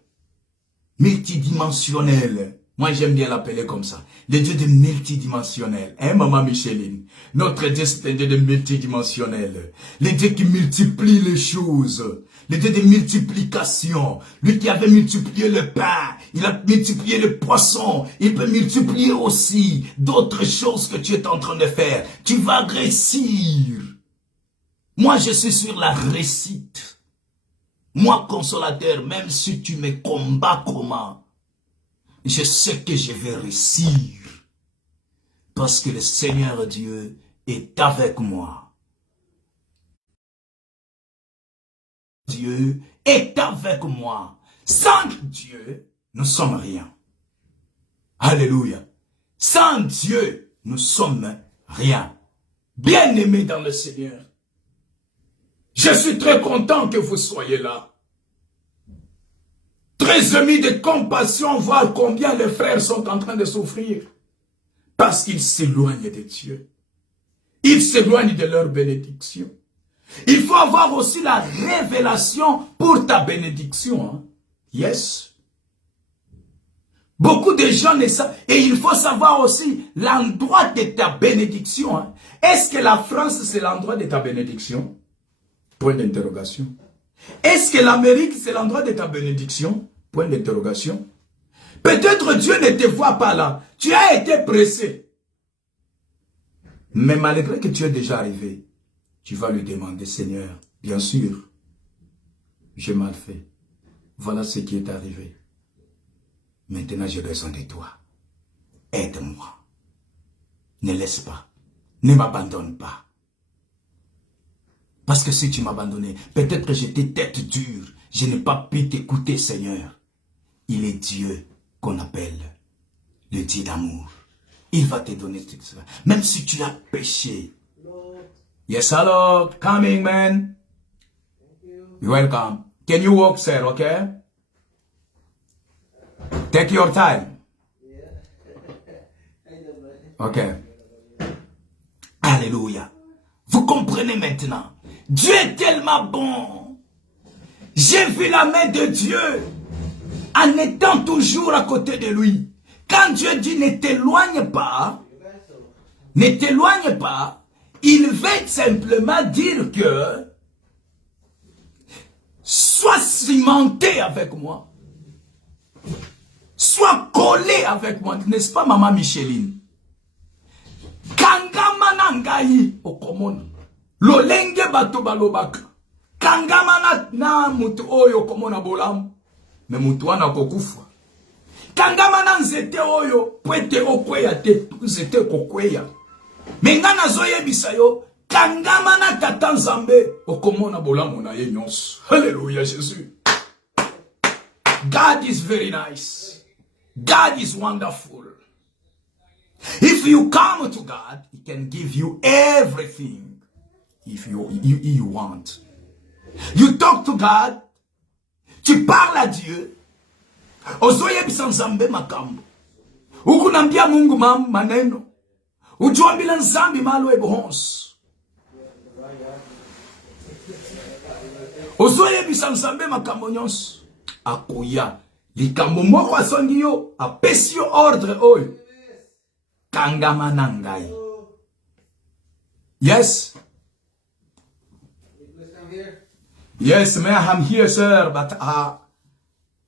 multidimensionnels. Moi, j'aime bien l'appeler comme ça. Le Dieu de multidimensionnel. Hein, maman Micheline? Notre Dieu, c'est un Dieu de multidimensionnel. Le Dieu qui multiplie les choses. Le Dieu de multiplication. Lui qui avait multiplié le pain. Il a multiplié le poisson. Il peut multiplier aussi d'autres choses que tu es en train de faire. Tu vas réussir. Moi, je suis sur la réussite. Moi, consolateur, même si tu me combats comment, je sais que je vais réussir. Parce que le Seigneur Dieu est avec moi. Dieu est avec moi. Sans Dieu, nous sommes rien. Alléluia. Sans Dieu, nous sommes rien. Bien-aimés dans le Seigneur, je suis très content que vous soyez là. Très ému de compassion, voir combien les frères sont en train de souffrir. Parce qu'ils s'éloignent de Dieu. Ils s'éloignent de leur bénédiction. Il faut avoir aussi la révélation pour ta bénédiction. Hein? Yes. Beaucoup de gens ne savent. Et il faut savoir aussi l'endroit de ta bénédiction. Hein? Est-ce que la France, c'est l'endroit de ta bénédiction? Point d'interrogation. Est-ce que l'Amérique, c'est l'endroit de ta bénédiction? Point d'interrogation. Peut-être Dieu ne te voit pas là. Tu as été pressé. Mais malgré que tu es déjà arrivé, tu vas lui demander, Seigneur, bien sûr, j'ai mal fait. Voilà ce qui est arrivé. Maintenant, j'ai besoin de toi. Aide-moi. Ne laisse pas. Ne m'abandonne pas. Parce que si tu m'abandonnais, peut-être que j'étais tête dure. Je n'ai pas pu t'écouter, Seigneur. Il est Dieu qu'on appelle le Dieu d'amour. Il va te donner tout ça. Même si tu as péché. Yes, hello. Coming, man. You're welcome. Can you walk, sir, okay? Take your time. Okay. Alléluia. Vous comprenez maintenant. Dieu est tellement bon. J'ai vu la main de Dieu en étant toujours à côté de lui. Quand Dieu dit ne t'éloigne pas, il veut simplement dire que sois cimenté avec moi. Sois collé avec moi. N'est-ce pas, maman Micheline? Kangama nangai okomona. Lolenge bato balobaka. Kangama na mutu oyo komona bolamu. Me mutu wana kokufa. Kangama na nzete oyo pwete okweya te. Nzete kokweya. Mengana zoye bisayo. Kangama na tata nzambe okomona bolamu na ye nyonso. Hallelujah, Jésus. God is very nice. God is wonderful. If you come to God, He can give you everything if you want. You talk to God, tu parles à Dieu, ozoye bisanzambe makambo. Ukunambia Mungu maneno. Ujuambila nzambi malo ebohons. Ozoye bisanzambe makambo nyonso. Akoya. Likambo moko asongi yo, apesi yo ordre oyo. Kangama nangai. Yes. Yes, man, I'm here, sir, but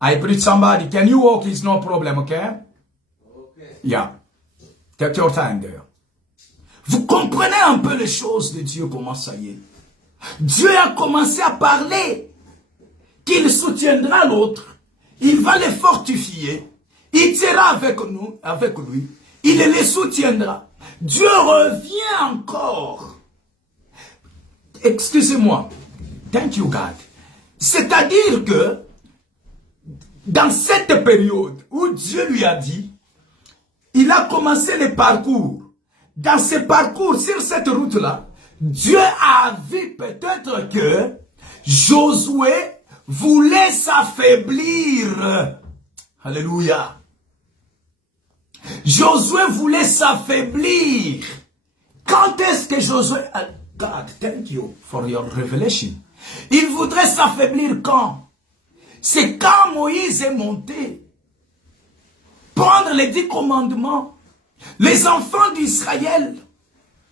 I preach somebody. Can you walk? It's no problem, okay? Okay. Yeah. Take your time there. Vous comprenez un peu les choses de Dieu, comment ça y est. Dieu a commencé à parler qu'il soutiendra l'autre. Il va les fortifier. Il sera avec nous, avec lui. Il les soutiendra. Dieu revient encore. Excusez-moi. Thank you, God. C'est-à-dire que, dans cette période où Dieu lui a dit, il a commencé le parcours. Dans ce parcours, sur cette route-là, Dieu a vu peut-être que Josué voulait s'affaiblir. Alléluia. Josué voulait s'affaiblir. Quand est-ce que Josué... God, thank you for your revelation. Il voudrait s'affaiblir quand? C'est quand Moïse est monté. Prendre les 10 commandements. Les enfants d'Israël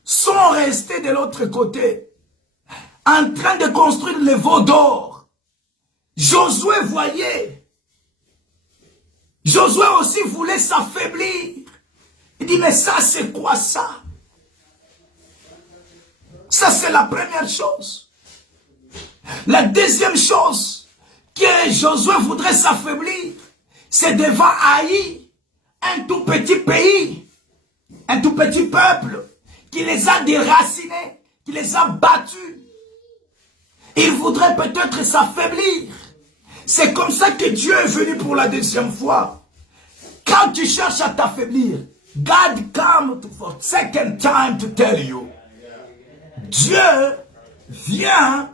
sont restés de l'autre côté. En train de construire le veau d'or. Josué voyait. Josué aussi voulait s'affaiblir. Il dit, mais ça, c'est quoi ça? Ça, c'est la première chose. La deuxième chose, que Josué voudrait s'affaiblir, c'est devant Haï, un tout petit pays, un tout petit peuple, qui les a déracinés, qui les a battus. Il voudrait peut-être s'affaiblir. C'est comme ça que Dieu est venu pour la deuxième fois. Quand tu cherches à t'affaiblir, God come for second time to tell you. Dieu vient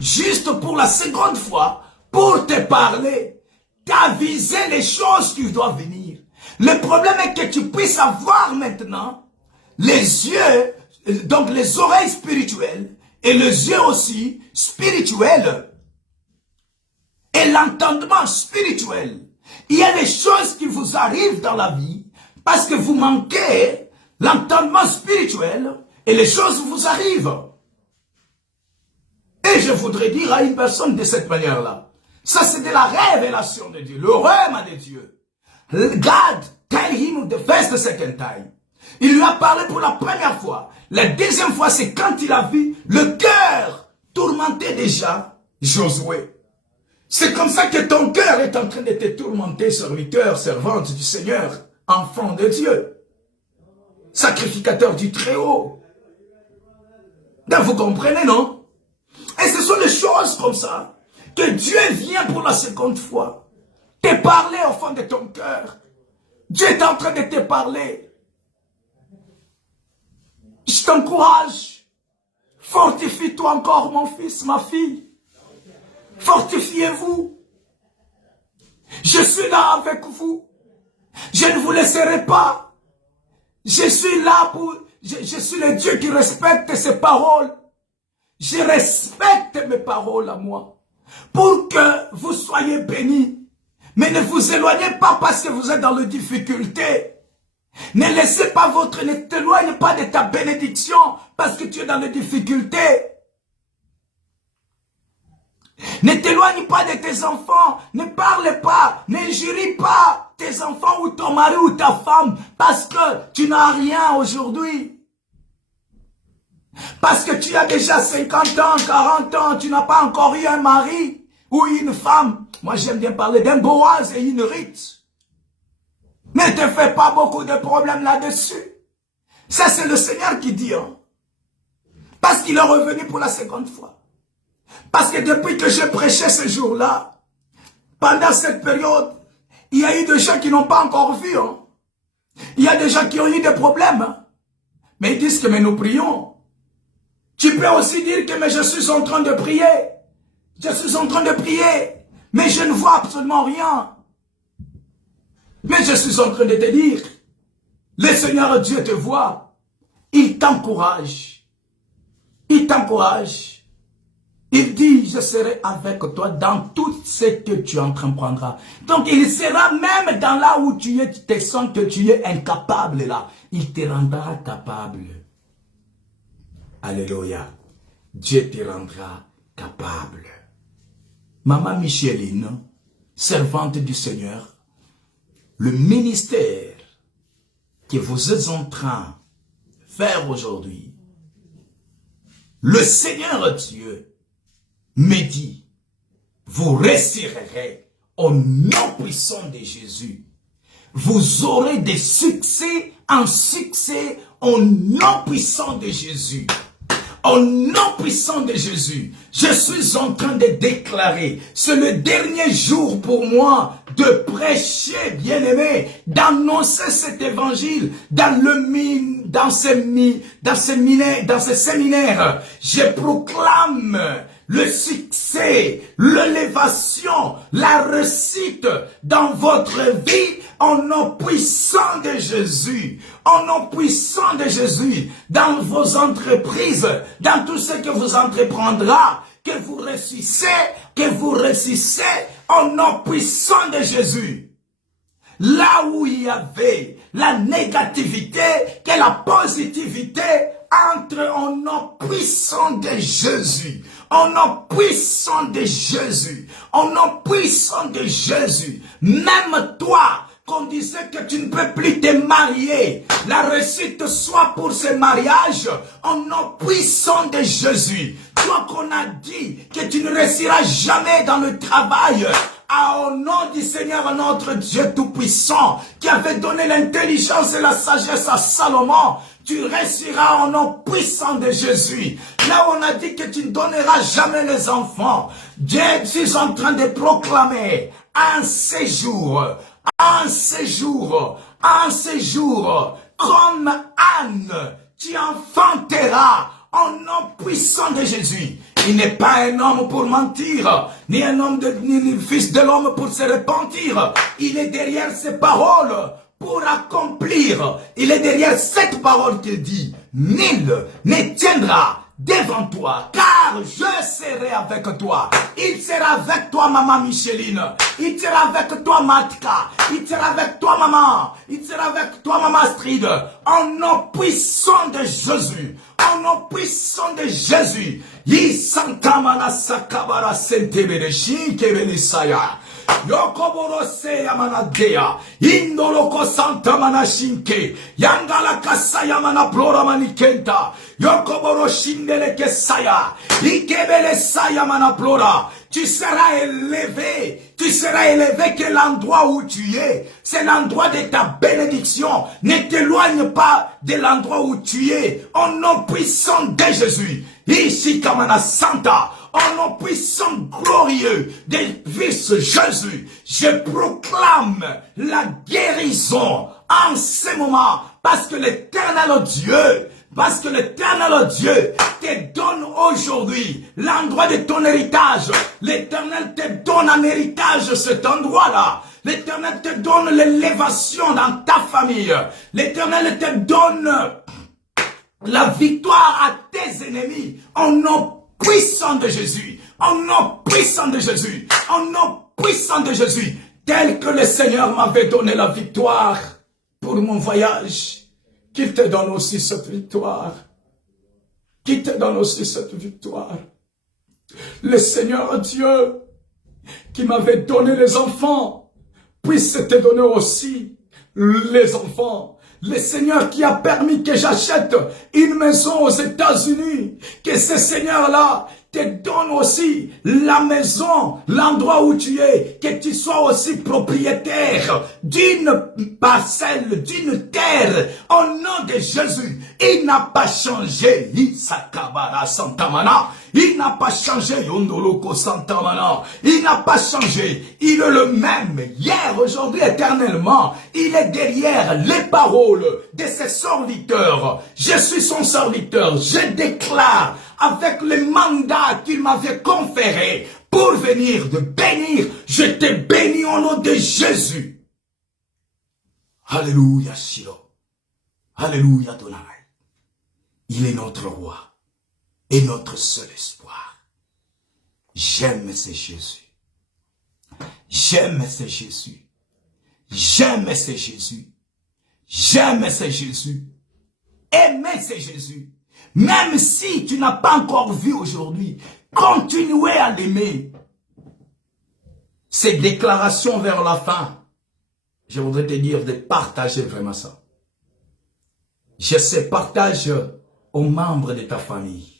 juste pour la seconde fois pour te parler, t'aviser les choses qui doivent venir. Le problème est que tu puisses avoir maintenant les yeux, donc les oreilles spirituelles et les yeux aussi spirituels et l'entendement spirituel. Il y a des choses qui vous arrivent dans la vie parce que vous manquez l'entendement spirituel et les choses vous arrivent. Et je voudrais dire à une personne de cette manière-là, ça c'est de la révélation de Dieu, le rhema de Dieu. God tell him the first, the second time. Il lui a parlé pour la première fois. La deuxième fois, c'est quand il a vu le cœur tourmenté déjà Josué. C'est comme ça que ton cœur est en train de te tourmenter, serviteur, servante du Seigneur, enfant de Dieu, sacrificateur du Très-Haut. Donc vous comprenez, non? Et ce sont les choses comme ça que Dieu vient pour la seconde fois te parler au fond de ton cœur. Dieu est en train de te parler. Je t'encourage. Fortifie-toi encore, mon fils, ma fille. Fortifiez-vous. Je suis là avec vous. Je ne vous laisserai pas. Je suis là pour... Je suis le Dieu qui respecte ses paroles. Je respecte mes paroles à moi. Pour que vous soyez bénis. Mais ne vous éloignez pas parce que vous êtes dans les difficultés. Ne laissez pas ne t'éloigne pas de ta bénédiction parce que tu es dans les difficultés. Ne t'éloigne pas de tes enfants. Ne parle pas. N'injurie pas tes enfants ou ton mari ou ta femme parce que tu n'as rien aujourd'hui. Parce que tu as déjà 50 ans, 40 ans, tu n'as pas encore eu un mari ou une femme. Moi, j'aime bien parler d'un Boaz et une Ruth. Ne te fais pas beaucoup de problèmes là-dessus. Ça, c'est le Seigneur qui dit. Hein? Parce qu'il est revenu pour la seconde fois. Parce que depuis que j'ai prêché ce jour-là, pendant cette période, il y a eu des gens qui n'ont pas encore vu. Hein? Il y a des gens qui ont eu des problèmes. Hein? Mais ils disent que mais nous prions. Tu peux aussi dire que mais je suis en train de prier. Je suis en train de prier. Mais je ne vois absolument rien. Mais je suis en train de te dire, le Seigneur Dieu te voit. Il t'encourage. Il t'encourage. Il dit, je serai avec toi dans tout ce que tu entreprendras. Donc, il sera même dans là où tu es, tu te sens que tu es incapable là. Il te rendra capable. Alléluia. Dieu te rendra capable. Maman Micheline, servante du Seigneur, le ministère que vous êtes en train de faire aujourd'hui, le Seigneur Dieu me dit, vous réussirez au nom puissant de Jésus. Vous aurez des succès en succès au nom puissant de Jésus. Au nom puissant de Jésus, je suis en train de déclarer, c'est le dernier jour pour moi de prêcher, bien-aimé, d'annoncer cet évangile dans ce séminaire. Je proclame le succès, l'élévation, la réussite dans votre vie au nom puissant de Jésus. Au nom puissant de Jésus, dans vos entreprises, dans tout ce que vous entreprendra, que vous réussissez, au nom puissant de Jésus. Là où il y avait la négativité, que la positivité entre au nom puissant de Jésus. Au nom puissant de Jésus. Au nom puissant de Jésus. Même toi, qu'on disait que tu ne peux plus te marier, la réussite soit pour ce mariage, au nom puissant de Jésus. Toi qu'on a dit que tu ne réussiras jamais dans le travail, au nom du Seigneur notre Dieu Tout-Puissant, qui avait donné l'intelligence et la sagesse à Salomon, tu réussiras au nom puissant de Jésus. Là où on a dit que tu ne donneras jamais les enfants, Dieu, je suis en train de proclamer un séjour, comme Anne, tu enfanteras au nom puissant de Jésus. Il n'est pas un homme pour mentir, ni un homme ni le fils de l'homme pour se repentir. Il est derrière ces paroles pour accomplir. Il est derrière cette parole qui dit, nul ne tiendra devant toi, car je serai avec toi. Il sera avec toi, maman Micheline. Il sera avec toi, Matka. Il sera avec toi, maman. Il sera avec toi, maman Astrid. Au nom puissant de Jésus. Au nom puissant de Jésus. Yisantamana sakabara sentebele shinkebelisaya. Yokoborose yamanadea. Indoloko santamana shinke. Yangala kasaya mana plora manikenta. Yokoboro shindele kesaya. Ikebele saya mana plora. Tu seras élevé que l'endroit où tu es. C'est l'endroit de ta bénédiction. Ne t'éloigne pas de l'endroit où tu es. Au nom puissant de Jésus. Ici Kamana Santa. Au nom puissant glorieux de Fils Jésus. Je proclame la guérison en ce moment. Parce que l'Éternel Dieu te donne aujourd'hui l'endroit de ton héritage. L'Éternel te donne en héritage cet endroit-là. L'Éternel te donne l'élévation dans ta famille. L'Éternel te donne la victoire à tes ennemis. Au nom puissant de Jésus. Au nom puissant de Jésus. Au nom puissant de Jésus. Tel que le Seigneur m'avait donné la victoire pour mon voyage. Qu'il te donne aussi cette victoire. Qu'il te donne aussi cette victoire. Le Seigneur Dieu qui m'avait donné les enfants puisse te donner aussi les enfants. Le Seigneur qui a permis que j'achète une maison aux États-Unis. Que ce Seigneur-là te donne aussi la maison, l'endroit où tu es, que tu sois aussi propriétaire d'une parcelle, d'une terre, au nom de Jésus. Il n'a pas changé, Isakabara Santamana. Il n'a pas changé, Yondoloko Santamana. Il n'a pas changé. Il est le même, hier, aujourd'hui, éternellement. Il est derrière les paroles de ses serviteurs. Je suis son serviteur. Je déclare avec le mandat qu'il m'avait conféré pour venir de bénir. Je te bénis au nom de Jésus. Alléluia, Shiloh. Alléluia, Adonai. Il est notre roi et notre seul espoir. J'aime ce Jésus. J'aime ce Jésus. J'aime ce Jésus. J'aime ce Jésus. Aimer ce Jésus. Même si tu n'as pas encore vu aujourd'hui, continuez à l'aimer. Ces déclarations vers la fin, je voudrais te dire de partager vraiment ça. Je sais, partage aux membres de ta famille.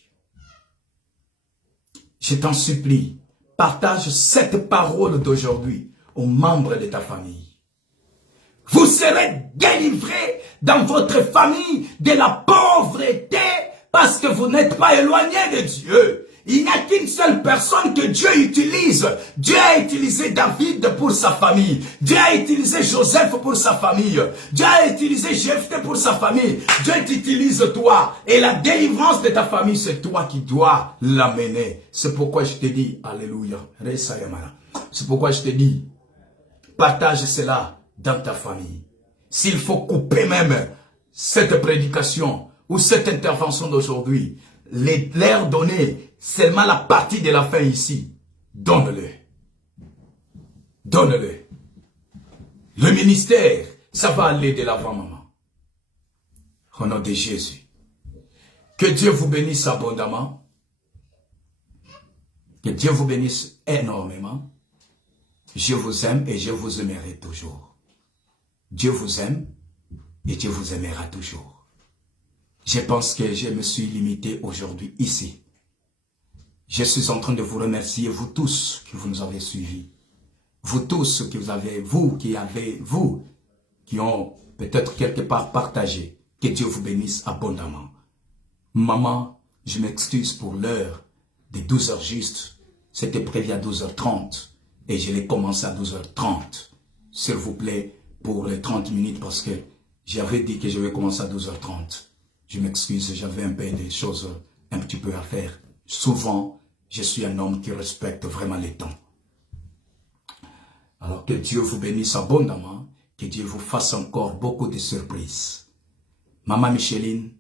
Je t'en supplie, partage cette parole d'aujourd'hui aux membres de ta famille. Vous serez délivrés dans votre famille de la pauvreté parce que vous n'êtes pas éloigné de Dieu. Il n'y a qu'une seule personne que Dieu utilise. Dieu a utilisé David pour sa famille. Dieu a utilisé Joseph pour sa famille. Dieu a utilisé Jephthé pour sa famille. Dieu t'utilise toi. Et la délivrance de ta famille, c'est toi qui dois l'amener. C'est pourquoi je te dis, alléluia. C'est pourquoi je te dis, partage cela dans ta famille. S'il faut couper même cette prédication ou cette intervention d'aujourd'hui, leur donner seulement la partie de la fin ici, donne-le. Donne-le. Le ministère, ça va aller de l'avant, maman. Au nom de Jésus. Que Dieu vous bénisse abondamment. Que Dieu vous bénisse énormément. Je vous aime et je vous aimerai toujours. Dieu vous aime et Dieu vous aimera toujours. Je pense que je me suis limité aujourd'hui ici. Je suis en train de vous remercier, vous tous qui vous nous avez suivis. Vous tous qui ont peut-être quelque part partagé. Que Dieu vous bénisse abondamment. Maman, je m'excuse pour l'heure des 12h juste. C'était prévu à 12h30 et je l'ai commencé à 12h30. S'il vous plaît, pour les 30 minutes parce que j'avais dit que je vais commencer à 12h30. Je m'excuse, j'avais un peu des choses un petit peu à faire. Souvent, je suis un homme qui respecte vraiment les temps. Alors que Dieu vous bénisse abondamment, que Dieu vous fasse encore beaucoup de surprises. Maman Micheline,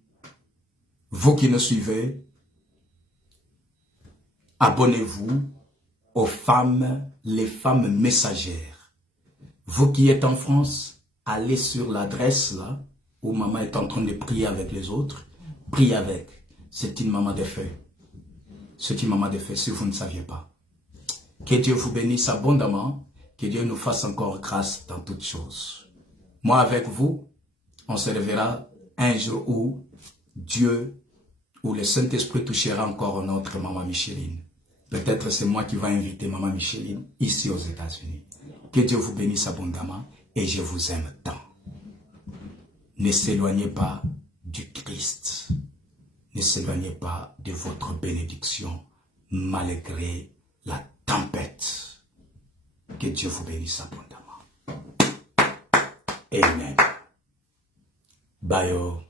vous qui nous suivez, abonnez-vous aux femmes, les femmes messagères. Vous qui êtes en France, allez sur l'adresse là, où maman est en train de prier avec les autres. Priez avec. C'est une maman de feu. C'est une maman de feu si vous ne saviez pas. Que Dieu vous bénisse abondamment. Que Dieu nous fasse encore grâce dans toutes choses. Moi avec vous, on se reverra un jour où Dieu, où le Saint-Esprit touchera encore notre maman Micheline. Peut-être c'est moi qui vais inviter maman Micheline ici aux États-Unis. Que Dieu vous bénisse abondamment et je vous aime tant. Ne s'éloignez pas du Christ. Ne s'éloignez pas de votre bénédiction malgré la tempête. Que Dieu vous bénisse abondamment. Amen. Bye.